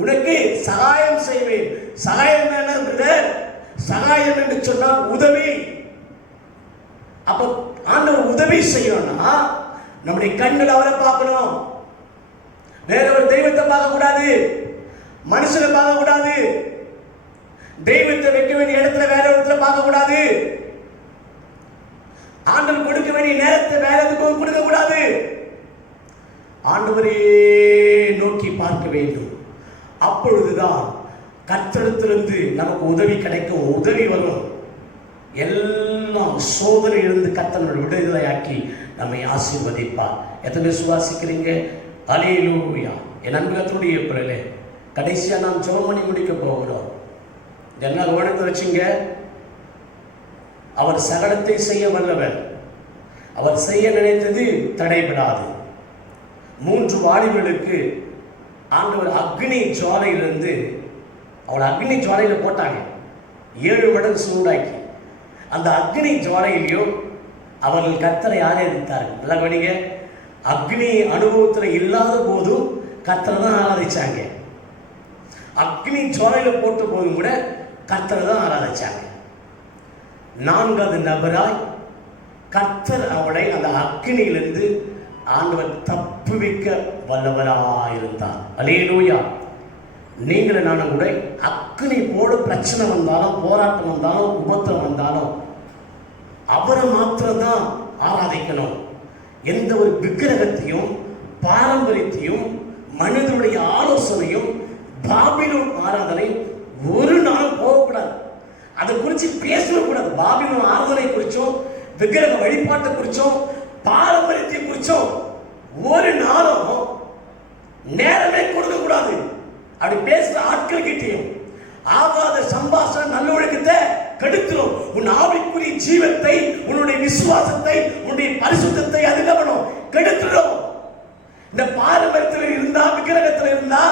உனக்கு சகாயம் செய்வேன். சகாயம் என்ன? சகாயம் என்று சொன்னால் உதவி. அப்ப ஆண்டவர் உதவி செய்யணும்னா நம்முடைய கண்கள் அவரை பார்க்கணும். வேற ஒரு தெய்வத்தை பார்க்க கூடாது, மனுஷனை பார்க்க கூடாது, தெய்வத்தை வைக்க வேண்டிய இடத்துல வேற இடத்துல பார்க்க கூடாது, ஆண்டவர் கொடுக்க வேண்டிய நேரத்தை வேற எதுக்கும் கொடுக்க கூடாது. ஆண்டவரே நோக்கி பார்க்க வேண்டும். அப்பொழுதுதான் கர்த்தரிடத்திலிருந்து நமக்கு உதவி கிடைக்கும், உதவி வரும். எல்லாம் சோதனையிலிருந்து கர்த்தர் விடுதலையாக்கி நம்மை ஆசீர்வதிப்பார். எத்தனை விசுவாசிக்கிறீங்க? அல்லேலூயா. என் அன்பு கர்த்தருடைய பிள்ளைகளே, கடைசியா நாம் ஜெபம் பண்ணி முடிக்க போகிறோம். என்ன கவனத்தை வச்சுங்க, அவர் சகலத்தை செய்ய வல்லவர். அவர் செய்ய நினைத்தது தடைபடாது. 3 வாலிபர்களுக்கு ஆண்டவர் அக்னி ஜுவாலையிலிருந்து அவளை அக்னி ஜுவாலையில போட்டாங்க, 7 மடங்கு சூடாக்கி. அந்த அக்னி ஜுவாலையிலையும் அவர்கள் கர்த்தரை ஆராதித்தார்கள். நல்லா கவனிங்க, அக்னி அனுபவத்தில் இல்லாத போதும் கர்த்தரை தான் ஆராதிச்சாங்க. அக்னி ஜுவாலையில போட்ட போதும் கூட கர்த்தரை தான் ஆராதிச்சாங்க. 4வது நபராய் கர்த்தர் அவளை அந்த அக்னியிலிருந்து ஆண்டவர் தப்புவிக்க வல்லவராயிருந்தார். அல்லேலூயா. நீங்களும் நானும் கூட அக்னி போல பிரச்சனை வந்தாலும், போராட்டம் வந்தாலும், உபத்திரம் வந்தாலும் அவரை மாத்திரம்தான் ஆராதிக்கணும். எந்த ஒரு விக்கிரகத்தையும் பாரம்பரியத்தையும் மனிதனுடைய ஆலோசனையும் பாபிலோன் ஆராதனை ஒரு நாள் போகக்கூடாது. அதை குறித்து பேசக்கூடாது. பாபிலோன் ஆராதனை குறிச்சும் விக்கிரக வழிபாட்டை குறிச்சும் பாரம்பரியத்தை குறிச்சும் ஒரு நாளும் நேரமே கொடுக்க கூடாது. அப்படி பேசுற ஆட்கள் கிட்டையும் ஆகாத சம்பாஷண நல்லொழுக்கத்தை கெடுத்துரும். உன் ஆவிக்குரிய ஜீவத்தை, உன்னுடைய விசுவாசத்தை, உன்னுடைய பரிசுத்தத்தை அது கவனம் கெடுத்துடும். இந்த பாரம்பரியத்தில் இருந்தா, விக்கிரகத்தில் இருந்தா,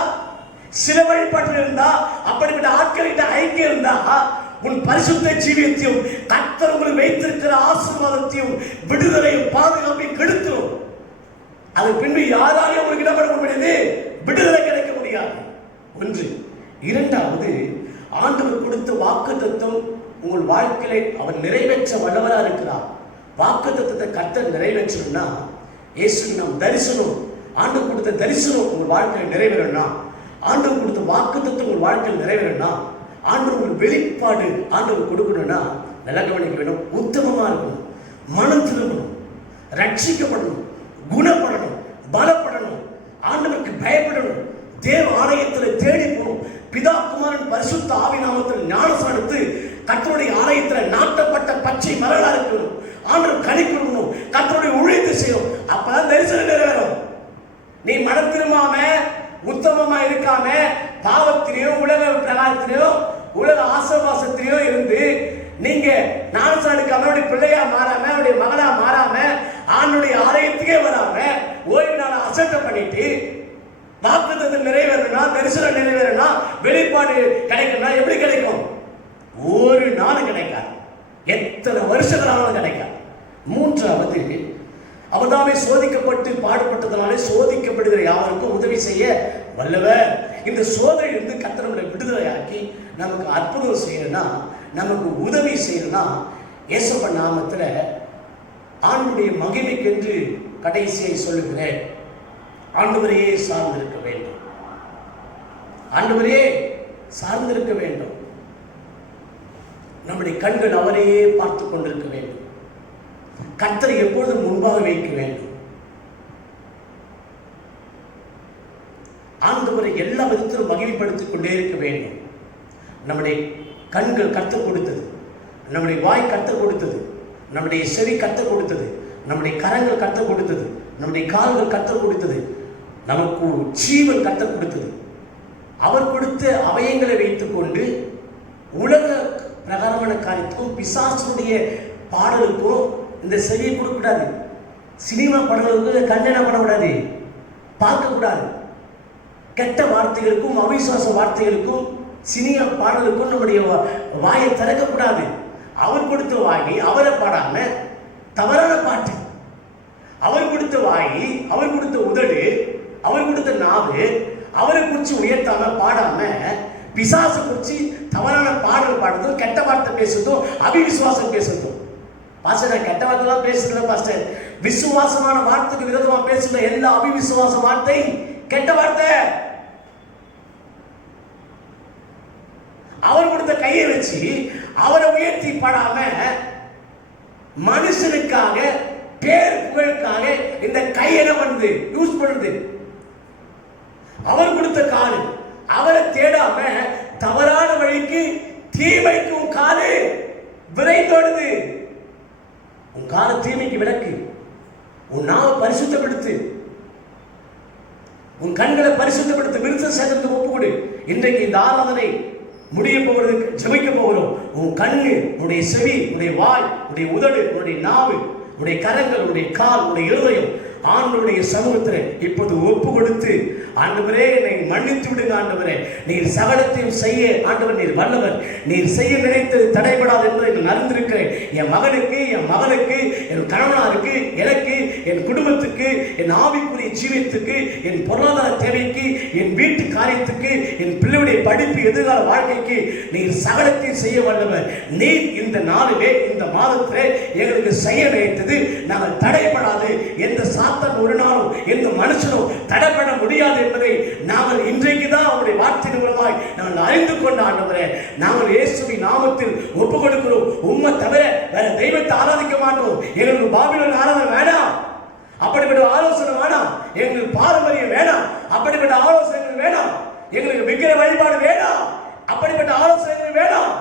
சில வழிபாட்டில் இருந்தா, அப்படிப்பட்ட ஆட்களிட்ட ஐக்கியம் இருந்தா உன் பரிசுத்த ஜீவியத்தையும் கர்த்தர் உங்களுக்கு வைத்திருக்கிற ஆசீர்வாதத்தையும் விடுதலையும் பாதுகாப்பையும் கெடுத்துரும். அது பின்பு யாராலையும் உங்களுக்கு என்ன பண்ண முடியாது? விடுதலை கிடைக்க முடியாது. ஒன்று. 2வது, ஆண்டவர் கொடுத்த வாக்குத்தத்தம் உங்கள் வாழ்க்கையை அவர் நிறைவேற்ற வல்லவராக இருக்கிறார். வாக்குத்தத்தத்தை கர்த்தர் நிறைவேற்றணும்னா, இயேசு நாம் தரிசனம், ஆண்டவர் கொடுத்த தரிசனம் உங்கள் வாழ்க்கையில் நிறைவேறணும்னா, ஆண்டவர் கொடுத்த வாக்குத்தத்தம் உங்கள் வாழ்க்கையில் நிறைவேறணும்னா, ஆண்டவர் வெளிப்பாடு ஆண்டவர் கொடுக்கணும்னா நல்ல கவனிக்க வேண்டும். உத்தமமா இருக்கணும், மனம் திரும்பணும், ரட்சிக்கப்படணும், குணப்படணும், பலப்படணும், ஆண்டவருக்கு பயப்படணும், தேவ ஆலயத்தில் தேடி போகணும், பிதா குமாரன் பரிசுத்த ஆவி நாமத்தில் ஞானஸ்நானத்து கர்த்தருடைய ஆலயத்தில் நாட்டப்பட்ட பச்சை மரலா இருக்கணும், ஆண்டவர் கனி கொடுக்கணும், கர்த்தருடைய ஊழியத்தை செய்யணும். அப்பதான் தரிசனம் நிறைவேறும். நீ மனம் திரும்பாம உத்தமமா இருக்காம பாவத்திலேயோ உலக பிரகாரத்திலேயோ உலக ஆசவாசத்திலேயோ இருந்து நீங்க ஞானஸ்நானம் அவனுடைய பிள்ளையா மாறாம, அவனுடைய மகனா மாறாம, ஆண்டுடைய ஆலயத்துக்கே வராம ஓய்வு நாளை அசட்டை பண்ணிட்டு வாக்குத்தத்தம் நிறைவேறணும்னா, தரிசனம் நிறைவேறணும்னா, வெளிப்பாடு கிடைக்கும்னா எப்படி கிடைக்கும்? ஒரு நாள் கிடைக்காது, எத்தனை வருஷங்களாலும் கிடைக்காது. 3வது, அவர்தாமே சோதிக்கப்பட்டு பாடுபட்டதனாலே சோதிக்கப்படுகிற யாவருக்கும் உதவி செய்ய வல்லவர். இந்த சோதனையிலிருந்து கர்த்தர் நம்மளை விடுதலையாக்கி நமக்கு அற்புதம் செய்யணும்னா, நமக்கு உதவி செய்யணும்னா, இயேசுவின் நாமத்தில் ஆண்டவருடைய மகிமைக்கென்று கடைசியை சொல்லுகிறேன், ஆண்டவரையே சார்ந்திருக்க வேண்டும். ஆண்டவரையே சார்ந்திருக்க வேண்டும். நம்முடைய கண்கள் அவரையே பார்த்து கொண்டிருக்க வேண்டும். கர்த்தரை எப்பொழுதும் முன்பாக வைக்க வேண்டும். ஆண்டவரை எல்லா விதத்திலும் மகிமைப்படுத்திக் கொண்டே இருக்க வேண்டும். நம்முடைய கண்கள் கர்த்தர் கொடுத்தது, நம்முடைய வாய் கர்த்தர் கொடுத்தது, நம்முடைய செவி கர்த்தர் கொடுத்தது, நம்முடைய கரங்கள் கர்த்தர் கொடுத்தது, நம்முடைய கால்கள் கர்த்தர் கொடுத்தது, நமக்கு ஜீவன் கர்த்தர் கொடுத்தது. அவர் கொடுத்த அவயங்களை வைத்துக் கொண்டு உலக பிரகாரமான காரியத்துக்கும் பிசாசுடைய பாடலுக்கும் இந்த செவியை கொடுக்கக்கூடாது. சினிமா படங்களுக்கு கண்ணென பண்ணக்கூடாது, பார்க்கக்கூடாது. கெட்ட வார்த்தைகளுக்கும் அவிசுவாச வார்த்தைகளுக்கும் சினிமா பாடலுக்கும் நம்முடைய வாயை திறக்கக்கூடாது. அவர் கொடுத்த வாயி அவரை பாடாம தவறான பாட்டு, அவர் கொடுத்த வாயி, அவர் கொடுத்த உதடு, அவர் கொடுத்த நாவு, அவரை குறிச்சு உயர்த்தாம பாடாம பிசாசு குறிச்சு தவறான பாடல் பாடுறதும், கெட்ட வார்த்தை பேசுறதும், அவிசுவாசம் பேசுறதும். பாஸ்டர், கெட்ட வார்த்தைலாம் பேசுறதுல பாஸ்டர், விசுவாசமான வார்த்தைக்கு விரோதமா பேசுற எல்லா அவிசுவாச வார்த்தை கெட்ட வார்த்தை. அவர் கொடுத்த கையை வச்சு அவரை உயர்த்தி பாடாம மனுஷனுக்காக பேர் புகழுக்காக இந்த கையை வந்து யூஸ் பண்ணுது. அவர் கொடுத்த காலு அவரை தேடாம தவறான வழிக்கு தீமைக்கும் காலு விரைந்தோடுது. உன் கால தீமைக்கு விலக்கு, உன் நாவை பரிசுத்தப்படுத்து, உன் கண்களை பரிசுத்தப்படுத்த விருத்த சேதத்துக்கு ஒப்பு கொடு. இன்றைக்கு இந்த ஆராதனை முடிய போகிறதுக்கு ஜெபிக்க போகிறோம். உன் கண்ணு, உன்னுடைய செவி, உன்னுடைய வாய், உன்னுடைய உதடு, உன்னுடைய நாவு, உன்னுடைய கரங்கள், உன்னுடைய கால், உன்னுடைய இருதயம் ஆண்டவருடைய சமூகத்தில் இப்போது ஒப்பு கொடுத்து, ஆண்டவரே என்னை மன்னித்து விடுங்க ஆண்டவரே, நீர் சகலத்தையும் செய்ய ஆண்டவர் நீர் வல்லவர், நீர் செய்ய நினைத்தது தடைபடாது என்பதை நான் அறிந்திருக்கிறேன். என் மகனுக்கு, என் மகனுக்கு, என் கணவனாருக்கு, எனக்கு, என் குடும்பத்துக்கு, என் ஆவிக்குரிய ஜீவியத்துக்கு, என் பொருளாதார தேவைக்கு, என் வீட்டு காரியத்துக்கு, என் பிள்ளையுடைய படிப்பு, எதிர்கால வாழ்க்கைக்கு நீர் சகலத்தையும் செய்ய வல்லவர். நீர் இந்த நாளிலே, இந்த மாதத்திலே எங்களுக்கு செய்ய நினைத்தது நாங்கள் தடைபடாது, எந்த சாத்தான் ஒரு நாளும் எந்த மனுஷனும் தடைபட முடியாது என்பதை நாங்கள் இன்றைக்கு தான் அவருடைய வார்த்தை மூலமாய் நாங்கள் அறிந்து கொண்ட ஆண்டவரே, நாங்கள் இயேசுவின் நாமத்தில் ஒப்பு கொடுக்கிறோம். உம்மை தவிர வேற தெய்வத்தை ஆராதிக்க மாட்டோம். எங்களுக்கு பாபிலோன் ஆராதனை வேண்டாம், அப்படிப்பட்ட ஆலோசனை வேண்டாம். எங்களுக்கு பாரம்பரியம் வேண்டாம், அப்படிப்பட்ட ஆலோசனைகள் வேண்டாம். எங்களுக்கு விக்கிர வழிபாடு வேண்டாம், அப்படிப்பட்ட ஆலோசனைகள் வேண்டாம்.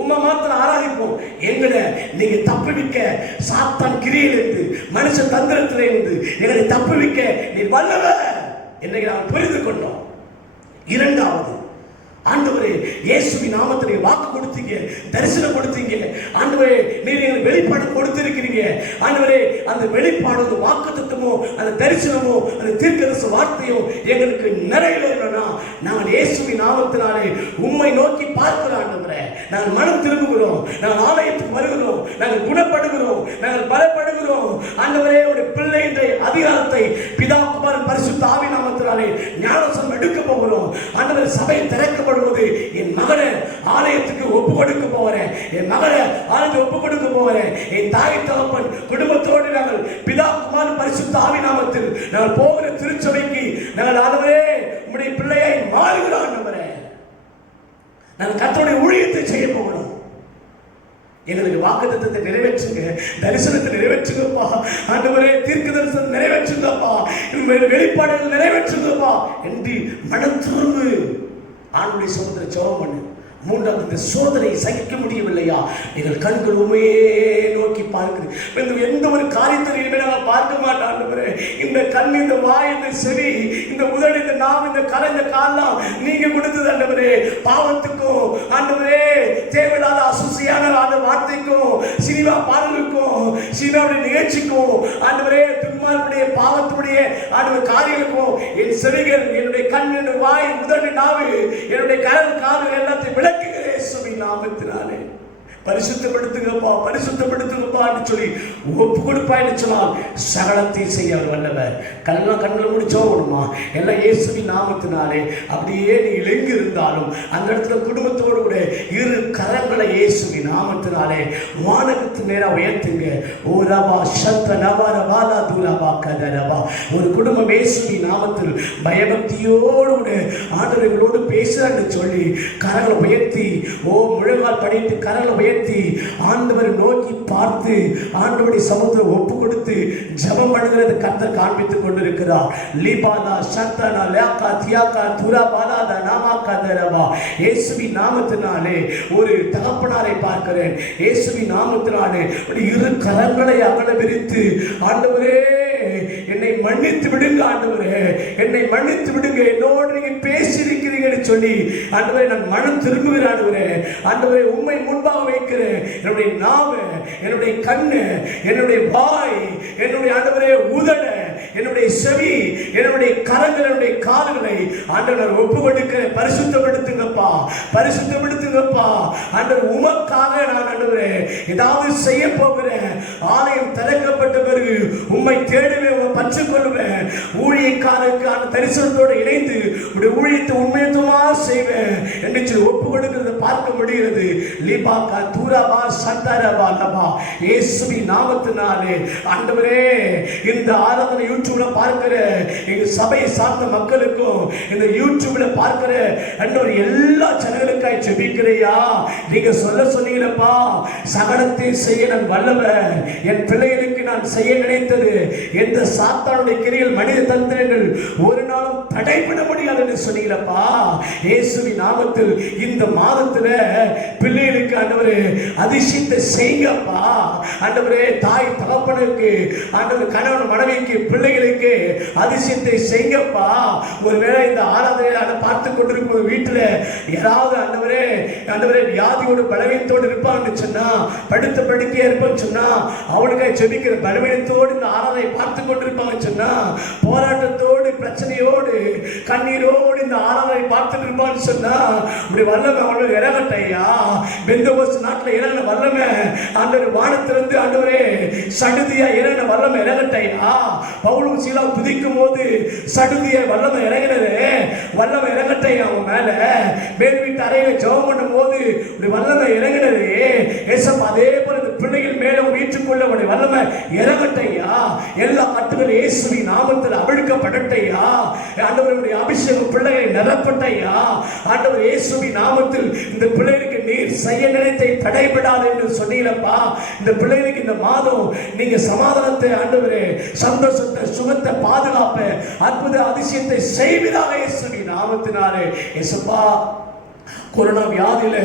உம்மை மாத்திரம் ஆராதிப்போம். எங்களை நீங்க தப்புவிக்க, சாத்தான் கிரியிலிருந்து, மனுஷ தந்திரத்திலிருந்து எங்களை தப்புவிக்க நீர் வல்லவர் இன்றைக்கு நாம் புரிந்து கொண்டோம். இரண்டாவது, ஆண்டவரே இயேசுவின் நாமத்தில் வாக்கு கொடுத்தீங்க, தரிசனம் கொடுத்தீங்க. ஆண்டவரே நீர் எங்களுக்கு வெளிப்பாடு கொடுத்திருக்கிறீங்க. ஆண்டவரே அந்த வெளிப்பாடு, அந்த வாக்குத்தத்தமோ, அந்த தரிசனமோ, அந்த தீர்க்கதரிசன வார்த்தையோ எங்களுக்கு நிறைவேறணும்னா நாங்கள் இயேசுவின் நாமத்தினாலே உம்மை நோக்கி பார்க்கிறோம். ஆண்டவரே நாங்கள் மனம் திரும்புகிறோம், நாங்கள் ஆலயத்துக்கு வருகிறோம், நாங்கள் குணப்படுகிறோம், நாங்கள் பலப்படுகிறோம். ஆண்டவரே உடைய பிள்ளை என்ற அதிகாரத்தை பிதா குமாரன் பரிசுத்த ஆவி நாமத்தினாலே ஞானஸ்நானம் எடுக்க போகிறோம். ஆண்டவரே சபை திறக்கப்படும் போது என் மகனை ஆலயத்துக்கு ஒப்பு கொடுக்க போகிறேன், என் மகனை ஆலயத்துக்கு ஒப்பு கொடுக்க போகிறேன். என் தாய் தகப்பன் குடும்பத்தோடு நாங்கள் பிதா குமாரன் பரிசுத்த ஆவி நாமத்தில் நாங்கள் போகிற திருச்சபைக்கு நாங்கள் ஆண்டவரே உம்முடைய பிள்ளையை மாறுகிறோம். ஆண்டவரே நாங்கள் கர்த்தருடைய ஊழியத்தை செய்ய போகிறோம். எங்களுக்கு வாக்குத்தத்தத்தை நிறைவேற்றுங்க, தரிசனத்தை நிறைவேற்றுங்கப்பா. ஆண்டவரே தீர்க்க தரிசனம் நிறைவேற்றுங்கப்பா, வெளிப்பாடுகள் நிறைவேற்றுங்கப்பா என்று மனம் திரும்பு ஆண்டுடைய சோதனை ஜெபம் பண்ணு. மூன்றாவது, இந்த சோதனை சகிக்க முடியவில்லையா? எங்கள் கண்கள் உண்மையே நோக்கி பார்க்குது. எந்த ஒரு காரியத்தை நாங்கள் பார்க்க மாட்டோம் ஆண்டவரே. இந்த கண், இந்த வாய், இந்த செவி, இந்த உதடு, இந்த நாம், இந்த கரை, இந்த கால்லாம் நீங்க கொடுத்தது ஆண்டவரே. பாவத்துக்கும் ஆண்டவரே, தேவையில்லாத அசுசியான அந்த வார்த்தைக்கும், சினிமா பாடலுக்கும், சினிமாவுடைய நிகழ்ச்சிக்கும், ஆண்டவரே துன்மார்களுடைய பாவத்துடைய ஆண்டவர் காரியங்களுக்கும் என் செவிகள், என்னுடைய கண், என்னுடைய வாய், உதடு, நாவு, என்னுடைய கரல், காது எல்லாத்தையும் விளக்குகிறேன் இயேசுவின் நாமத்தினாலே. பரிசுத்தப்படுத்துங்கப்பா, பரிசுத்தப்படுத்துங்கப்பான்னு சொல்லி ஒப்பு கொடுப்பான்னு சொன்னால் சகலத்தையும் செய்ய அவர் வல்லவர். கண்ணில் முடிச்சோ விடுமா எல்லாம் இயேசுவின் நாமத்தினாலே. அப்படியே நீ எங்கு இருந்தாலும் அந்த இடத்துல குடும்பத்தோடு கூட இரு கரங்களை இயேசுவின் நாமத்தினாலே வானகத்து நேரம் உயர்த்துங்க. ஓ ரபா சத்த நபா ரபாலா தூரபா கதரபா. ஒரு குடும்பம் இயேசுவின் நாமத்தில் பயபக்தியோடு ஆண்டவர்களோடு பேசுறான்னு சொல்லி கரங்களை உயர்த்தி, ஓ முழங்கால் படித்து கரங்களை உயர்த்தி ஆண்டவரை நோக்கி பார்த்து ஆண்டவருடைய சமூகத்தில் ஒப்பு கொடுத்து ஜெபம் பண்ணுகிறது கர்த்தர் காண்பித்துக் கொண்டிருக்கிறார். லீபானா சத்தனா லேகா தியாகா துராபாலா நாமாகா தரவா. இயேசுவின் நாமத்தினாலே ஒரு தகப்பனாரை பார்க்கிறேன். இயேசுவின் நாமத்தினாலே இரு கரங்களை அகல விரித்து, ஆண்டவரே என்னை மன்னித்து விடுங்க, ஆண்டவரே என்னை மன்னித்து விடுங்க, என்னோடு நீங்க பேசியிருக்கிறீங்கன்னு சொல்லி ஆண்டவரே நான் மனம் திரும்புகிறேன். ஆண்டவரே ஆண்டவரே உம்மை முன்பாக வைக்கிறேன். என்னுடைய நாவு, என்னுடைய கண்ணு, என்னுடைய வாய், என்னுடைய ஆண்டவரே உதட, என்னுடைய செவி, என்னுடைய கரங்கள், என்னுடைய கால்களை ஆண்டவர் ஒப்பு கொடுக்கிறேன். பரிசுத்தப்படுத்துங்கப்பா, பரிசுத்தப்படுத்துங்கப்பா. ஆண்டவர் உமக்காக நான் ஆண்டவரே ஏதாவது செய்ய போகிறேன். ஆலயம் திறக்கப்பட்ட பிறகு உம்மை தேடுவேன், உம்மை பற்றிக் கொள்ளுவேன். ஊழியக்காரருக்கான தரிசனத்தோடு இணைந்து உடைய ஊழியத்தை உண்மையத்துவமாக செய்வேன் என்று சொல்லி ஒப்பு கொடுக்கிறத பார்க்க முடிகிறது. லிபாகா தூரபா சந்தரபா லபா. இயேசுவின் நாமத்தினாலே ஆண்டவரே இந்த ஆராதனை யூடியூப்ல பார்க்கிற எங்க சபையை சார்ந்த மக்களுக்கும், இந்த யூடியூப்ல பார்க்கிற அன்னொரு எல்லா ஜனங்களுக்காய் ஜெபிக்கிறையா. நீங்க சொல்ல சொன்னீங்கப்பா, சகலத்தை செய்ய நான் வல்லவன். என் பிள்ளைகளுக்கு நான் செய்ய நினைத்தது எந்த சாத்தானுடைய கிரியைகள், மனித தந்திரங்கள் ஒரு நாளும் தடைபட முடியாது என்று சொன்னீங்கப்பா. இயேசுவின் நாமத்தில் இந்த மாதத்துல பிள்ளைகளுக்கு ஆண்டவரே அதிசயத்தை செய்யுங்கப்பா. ஆண்டவரே தாய் தகப்பனுக்கு, ஆண்டவர் கணவன் மனைவிக்கு, பிள்ளைகளுக்கு அதிசயத்தை செய்யுங்கப்பா. ஒருவேளை இந்த ஆராதனை பார்த்து கொண்டிருக்கும் வீட்டுல யாராவது ஆண்டவரே ஆண்டவரே வியாதியோடு பலவீனத்தோடு இருப்பான்னு சொன்னா, படுத்த படுக்கையா இருப்பான்னு சொன்னா, அவனுக்காக ஜெபிக்கிற பலவீனத்தோடு இந்த ஆராதனை பார்த்து கொண்டிருப்பாங்க சொன்னா சொன்னா போராட்டத்தோடு பிரச்சனையோடு கண்ணீரோடு இந்த ஆராதனை பார்த்துட்டு இருப்பான்னு சொன்னா இப்படி வல்லமை அவனுக்கு இறங்கட்டையா. பெந்தகோஸ்து நாட்டில் இறங்கின வல்லமை ஆண்டவர் வானத்திலிருந்து ஆண்டவரே சடுதியா இறங்கின வல்லமை இறங்கட்டையா. பவுலும் சீலா துதிக்கும் போது சடுதிய வல்லமை இறங்கினது, வல்லமை இறங்கட்டையா அவன் மேல. மேல் வீட்டு அறையில ஜெபம் பண்ணும் போது இப்படி வல்லமை இறங்கினது ஏசப்பா. அதே போல இந்த பிள்ளைகள் மேல வீட்டுக்குள்ள உடைய வல்லமை இறங்கட்டையா. எல்லா கட்டுகள் இயேசுவின் நாமத்தில் அவிழ்க்கப்படட்டையா. ஆண்டவருடைய அபிஷேகம் பிள்ளைகளை நிரப்பட்டையா. ஆண்டவர் இயேசுவின் நாமத்தில் இந்த பிள்ளைகளுக்கு நீர் செய்ய நினைத்தை தடைபடாது என்று சொன்னீங்களப்பா. இந்த பிள்ளைகளுக்கு இந்த மாதம் நீங்க சமாதானத்தை ஆண்டவரே, சந்தோஷத்தை, சுகத்தை, பாதுகாப்ப, அற்புத அதிசயத்தை செய்வதாக இயேசுவின் நாமத்தினாலே. இயேசுப்பா கொரோனா வியாதியில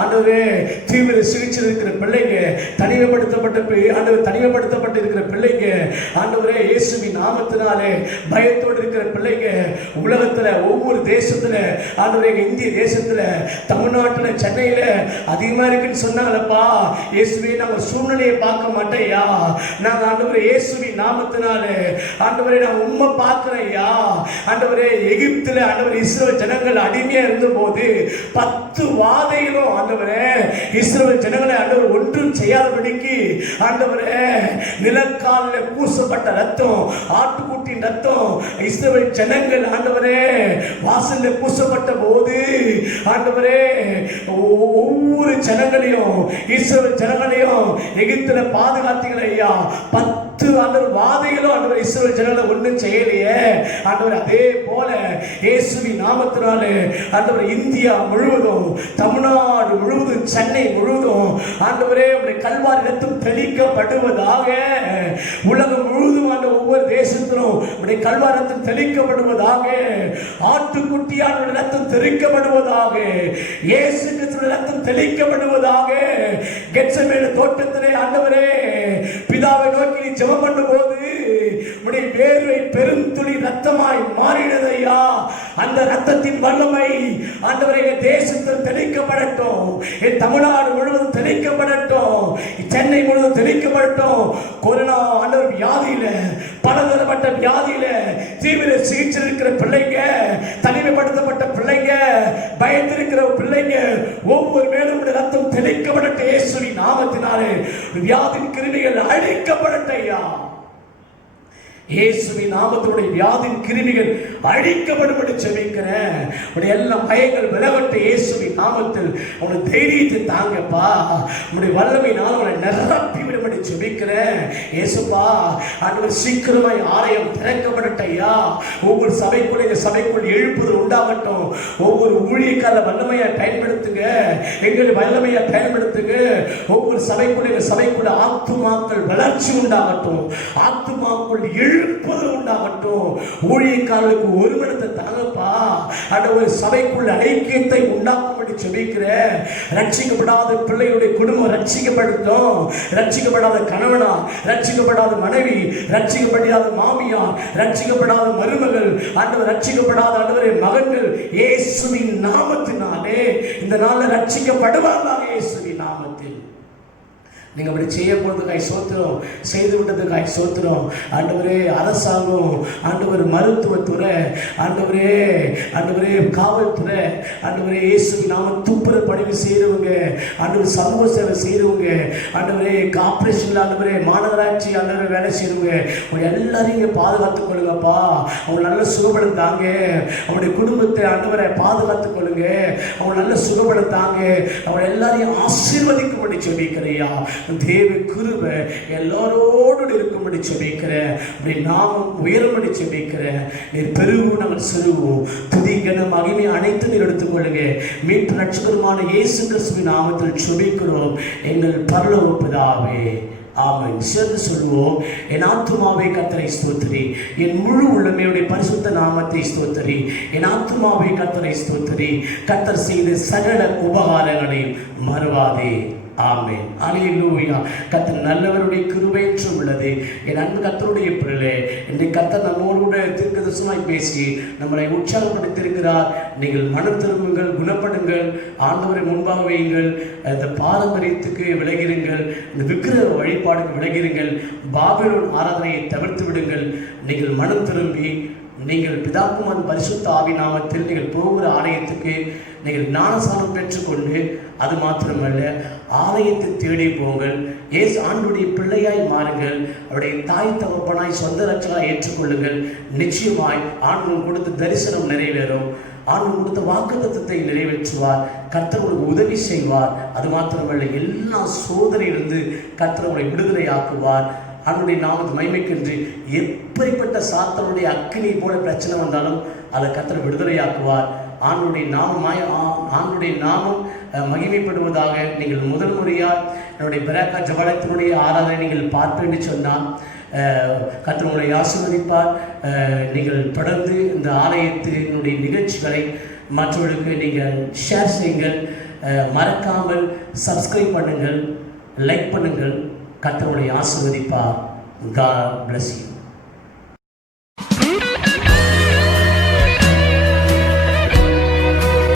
ஆண்டவரே தீவிர சிகிச்சை இருக்கிற பிள்ளைங்க, தனிமைப்படுத்தப்பட்டு இருக்கிற பிள்ளைங்க ஆண்டவரே இயேசுவின் நாமத்தினாலே பயத்தோடு இருக்கிற பிள்ளைங்க உலகத்துல ஒவ்வொரு தேசத்துல ஆண்டவரே இந்திய தேசத்துல தமிழ்நாட்டுல சென்னையில அதிகமா இருக்குன்னு சொன்னாங்களப்பா. இயேசுவே நாங்க சூழ்நிலையை பார்க்க மாட்டேயா. நாங்க ஆண்டவரே இயேசுவின் நாமத்தினாலே ஆண்டவரே நான் உண்மை பார்க்கிறேயா. ஆண்டவரே எகிப்துல ஆண்டவரே இஸ்ரவேல் ஜனங்கள் அடிமையா இருந்த போது 10 வாதையிலும் ஆண்டவரே இஸ்ரவேல் ஜனங்களை ஆண்டவர் ஒன்றும் செய்யாதபடிக்கு ஆண்டவரே நிலக்காலில் பூசப்பட்ட ரத்தம், ஆட்டுக்குட்டின் ரத்தம் இஸ்ரவேல் ஜனங்கள் ஆண்டவரே வாசல்ல பூசப்பட்ட போது ஆண்டவரே ஒவ்வொரு ஜனங்களையும் இஸ்ரவேல் ஜனங்களையும் எகிப்துல பாதுகாத்தீங்களே ஐயா. 10 ஆண்டவர் வாதைகளும் ஆண்டவர் இஸ்ரவேல் ஜனங்களை ஒன்றும் செய்யலையே ஆண்டவர். அதே போல இயேசுவின் நாமத்தினாலே ஆண்டவர் இந்தியா முழுவதும், தமிழ்நாடு முழுவதும், சென்னை முழுவதும் ஆண்டவரே உடைய கல்வாரி ரத்தம் தெளிக்கப்படுவதாக. உலகம் முழுவதும் ஆண்ட ஒவ்வொரு தேசத்திலும் உடைய கல்வாரி ரத்தம் தெளிக்கப்படுவதாக. ஆட்டுக்குட்டியான ரத்தம் தெளிக்கப்படுவதாக. இயேசு கிறிஸ்துவின் ரத்தம் தெளிக்கப்படுவதாக. கெத்செமனே தோட்டத்திலே ஆண்டவரே பிதாவை நோக்கி நீ ஜெபம் பண்ணும் போது உடைய வேர்வை பெருந்துளி ரத்தமாய் மாறினதையா. அந்த ரத்தத்தின் வல்லமை ஆண்டவரே தேசத்தில் தெளிக்கப்படட்டும், என் தமிழ்நாடு முழுவதும் தெளிக்கப்படட்டும், சென்னை முழுவதும் தெளிக்கப்படட்டும். கொரோனா ஆண்டவர் வியாதியில, பலதரப்பட்ட வியாதியில தீவிர சிகிச்சை இருக்கிற பிள்ளைங்க, தனிமைப்படுத்தப்பட்ட பிள்ளைங்க, பயந்திருக்கிற பிள்ளைங்க ஒவ்வொரு மேலும் ரத்தம் தெளிக்கப்படட்டும் இயேசுவின் நாமத்தினாலே. வியாதின் கிருமிகள் அழிக்கப்படட்டையா. இயேசுவின் நாமத்தோட வியாதின் கிருமிகள் அழிக்கப்படும்படி ஜெபிக்கிறேன். உடைய எல்லா பயங்கள் விலகட்ட இயேசுவின் நாமத்தில். அவனுடைய தைரியத்தை தாங்கப்பா. உடைய வல்லமையினால் அவனை நிரப்பி விடும்படி ஜெபிக்கிறேன். இயேசுப்பா ஆண்டவர் சீக்கிரமாய் ஆலயம் திறக்கப்படட்டையா. ஒவ்வொரு சபைக்குள்ள இந்த சபைக்குள் எழுப்புதல் உண்டாகட்டும். ஒவ்வொரு ஊழியக்கார வல்லமையை பயன்படுத்துங்க, எங்களை வல்லமையை பயன்படுத்துங்க. ஒவ்வொரு சபைக்குள்ள இந்த சபைக்குள்ள ஆத்துமாக்கள் வளர்ச்சி உண்டாகட்டும், ஆத்துமாக்கள் எழுப்புதல் உண்டாகட்டும். ஊழியக்காரர்களுக்கு ஒரு மனத்தை தாங்கப்பா. ஆண்டவர் சபைக்குள்ள ஐக்கியத்தை உண்டாக்கும்படி ஜெபிக்கிறேன். ரட்சிக்கப்படாத பிள்ளைகளுடைய குடும்பம் ரட்சிக்கப்படுத்தும். ரட்சிக்கப்படாத கணவனா, ரட்சிக்கப்படாத மனைவி, ரட்சிக்கப்படாத மாமியார், ரட்சிக்கப்படாத மருமகள், ஆண்டவர் ரட்சிக்கப்படாத ஆண்டவரே மகன்கள் இயேசுவின் நாமத்தினாலே இந்த நாளில் ரட்சிக்கப்படுவார்கள் இயேசுவின் நாமத்தில். நீங்க அப்படி செய்ய போறதுக்காய் சோத்திரம், செய்து விட்டதுக்காய் சோத்திரம். ஆண்டவரே அரசாங்கம், ஆண்டவர் மருத்துவத்துறை, ஆண்டவரே ஆண்டவரே காவல்துறை, ஆண்டவரே இயேசுவின் நாம துப்புர பணிவு செய்யறவங்க, ஆண்டவர் சமூக சேவை செய்யறவங்க, ஆண்டவரே கார்பரேஷன்ல ஆண்டவரே மாநகராட்சி ஆண்டவரே வேலை செய்யறவங்க, எல்லாரையும் இங்க பாதுகாத்துக் கொள்ளுங்கப்பா. அவங்க நல்ல சுகப்படுத்தாங்க. அவனுடைய குடும்பத்தை ஆண்டவரை பாதுகாத்துக் கொள்ளுங்க. அவங்க நல்ல சுகப்படுத்தாங்க. அவங்க எல்லாரையும் ஆசீர்வதிக்கும்படி ஜெபிக்கிறியா. தேவ கிருபை எல்லாரோடு இருக்கும்படி ஜெபிக்கிறேன். நாமம் உயரும்படி ஜெபிக்கிறேன். நீர் பெருகும், நாங்கள் சிறுவோம். துதி கனம் மகிமை அனைத்து நீர் எடுத்துக்கொள்ளுங்க. மீட்பு ரட்சகருமான இயேசு கிறிஸ்துவின் நாமத்தில் ஜெபிக்கிறோம் எங்கள் பரலோக பிதாவே, ஆமென். சேர்ந்து சொல்லுவோம். என் ஆத்துமாவே கர்த்தரை ஸ்தோத்திரி, என் முழு உள்ளமையுடைய பரிசுத்த நாமத்தை ஸ்தோத்திரி. என் ஆத்துமாவே கர்த்தரை ஸ்தோத்திரி, கர்த்தர் செய்த சகல உபகாரங்களையும் மறவாதே. ஆமென். அல்லேலூயா. கர்த்தர் நல்லவருடைய கிருபை என்றும் உள்ளது. என் அன்பு கர்த்தருடைய பிள்ளைகளே, இன்றைக்கு கர்த்தர் நம்மோடு கூட தரிசனமாய் பேசி நம்மளை உற்சாகப்படுத்தியிருக்கிறார். நீங்கள் மனம் திரும்புங்கள், குணப்படுங்கள், ஆண்டவரை முன்பாக வையுங்கள், இந்த பாரம்பரியத்துக்கு விலகிருங்கள், இந்த விக்கிரக வழிபாடுக்கு விலகிருங்கள், பாபிலோன் ஆராதனையை தவிர்த்து விடுங்கள். நீங்கள் மனம் திரும்பி நீங்கள் பிதாக்குமார் பரிசுத்த ஆவி நாமத்தில் நீங்கள் போகிற ஆலயத்துக்கு நீங்கள் ஞானசானம் பெற்றுக்கொண்டு, அது மாத்திரமல்ல ஆலயத்தை தேடி போங்கள். ஏசு ஆண்டுடைய பிள்ளையாய் மாறுங்கள். அவருடைய தாய் தகப்பனாய் சொந்த ரட்சகராய் ஏற்றுக்கொள்ளுங்கள். நிச்சயமாய் ஆண்டவர் கொடுத்த தரிசனம் நிறைவேறும். ஆண்டவர் கொடுத்த வாக்குத்தத்தத்தை நிறைவேற்றுவார். கர்த்தர் உங்களுக்கு உதவி செய்வார். அது மாத்திரமல்ல எல்லா சோதனையிலிருந்து கர்த்தர் உங்களை விடுதலை ஆக்குவார். ஆண்டவருடைய நாமத்தை மகிமைக்கென்று எப்படிப்பட்ட சாத்தானுடைய அக்கினி போல பிரச்சனை வந்தாலும் அதை கர்த்தர் விடுதலையாக்குவார். ஆண்டுடைய நாமம் மகிமைப்படுவதாக. நீங்கள் முதல் முறையாக என்னுடைய பெராக்கா ஜபாலயத்தினுடைய ஆராதனை நீங்கள் பார்ப்பேன் என்று சொன்னால் கர்த்தர் உங்களை ஆசீர்வதிப்பார். நீங்கள் தொடர்ந்து இந்த ஆலயத்தினுடைய நிகழ்ச்சிகளை மற்றவர்களுக்கு நீங்கள் ஷேர் செய்யுங்கள். மறக்காமல் சப்ஸ்கிரைப் பண்ணுங்கள், லைக் பண்ணுங்கள். கர்த்தர் உங்களை ஆசீர்வதிப்பார். God bless you.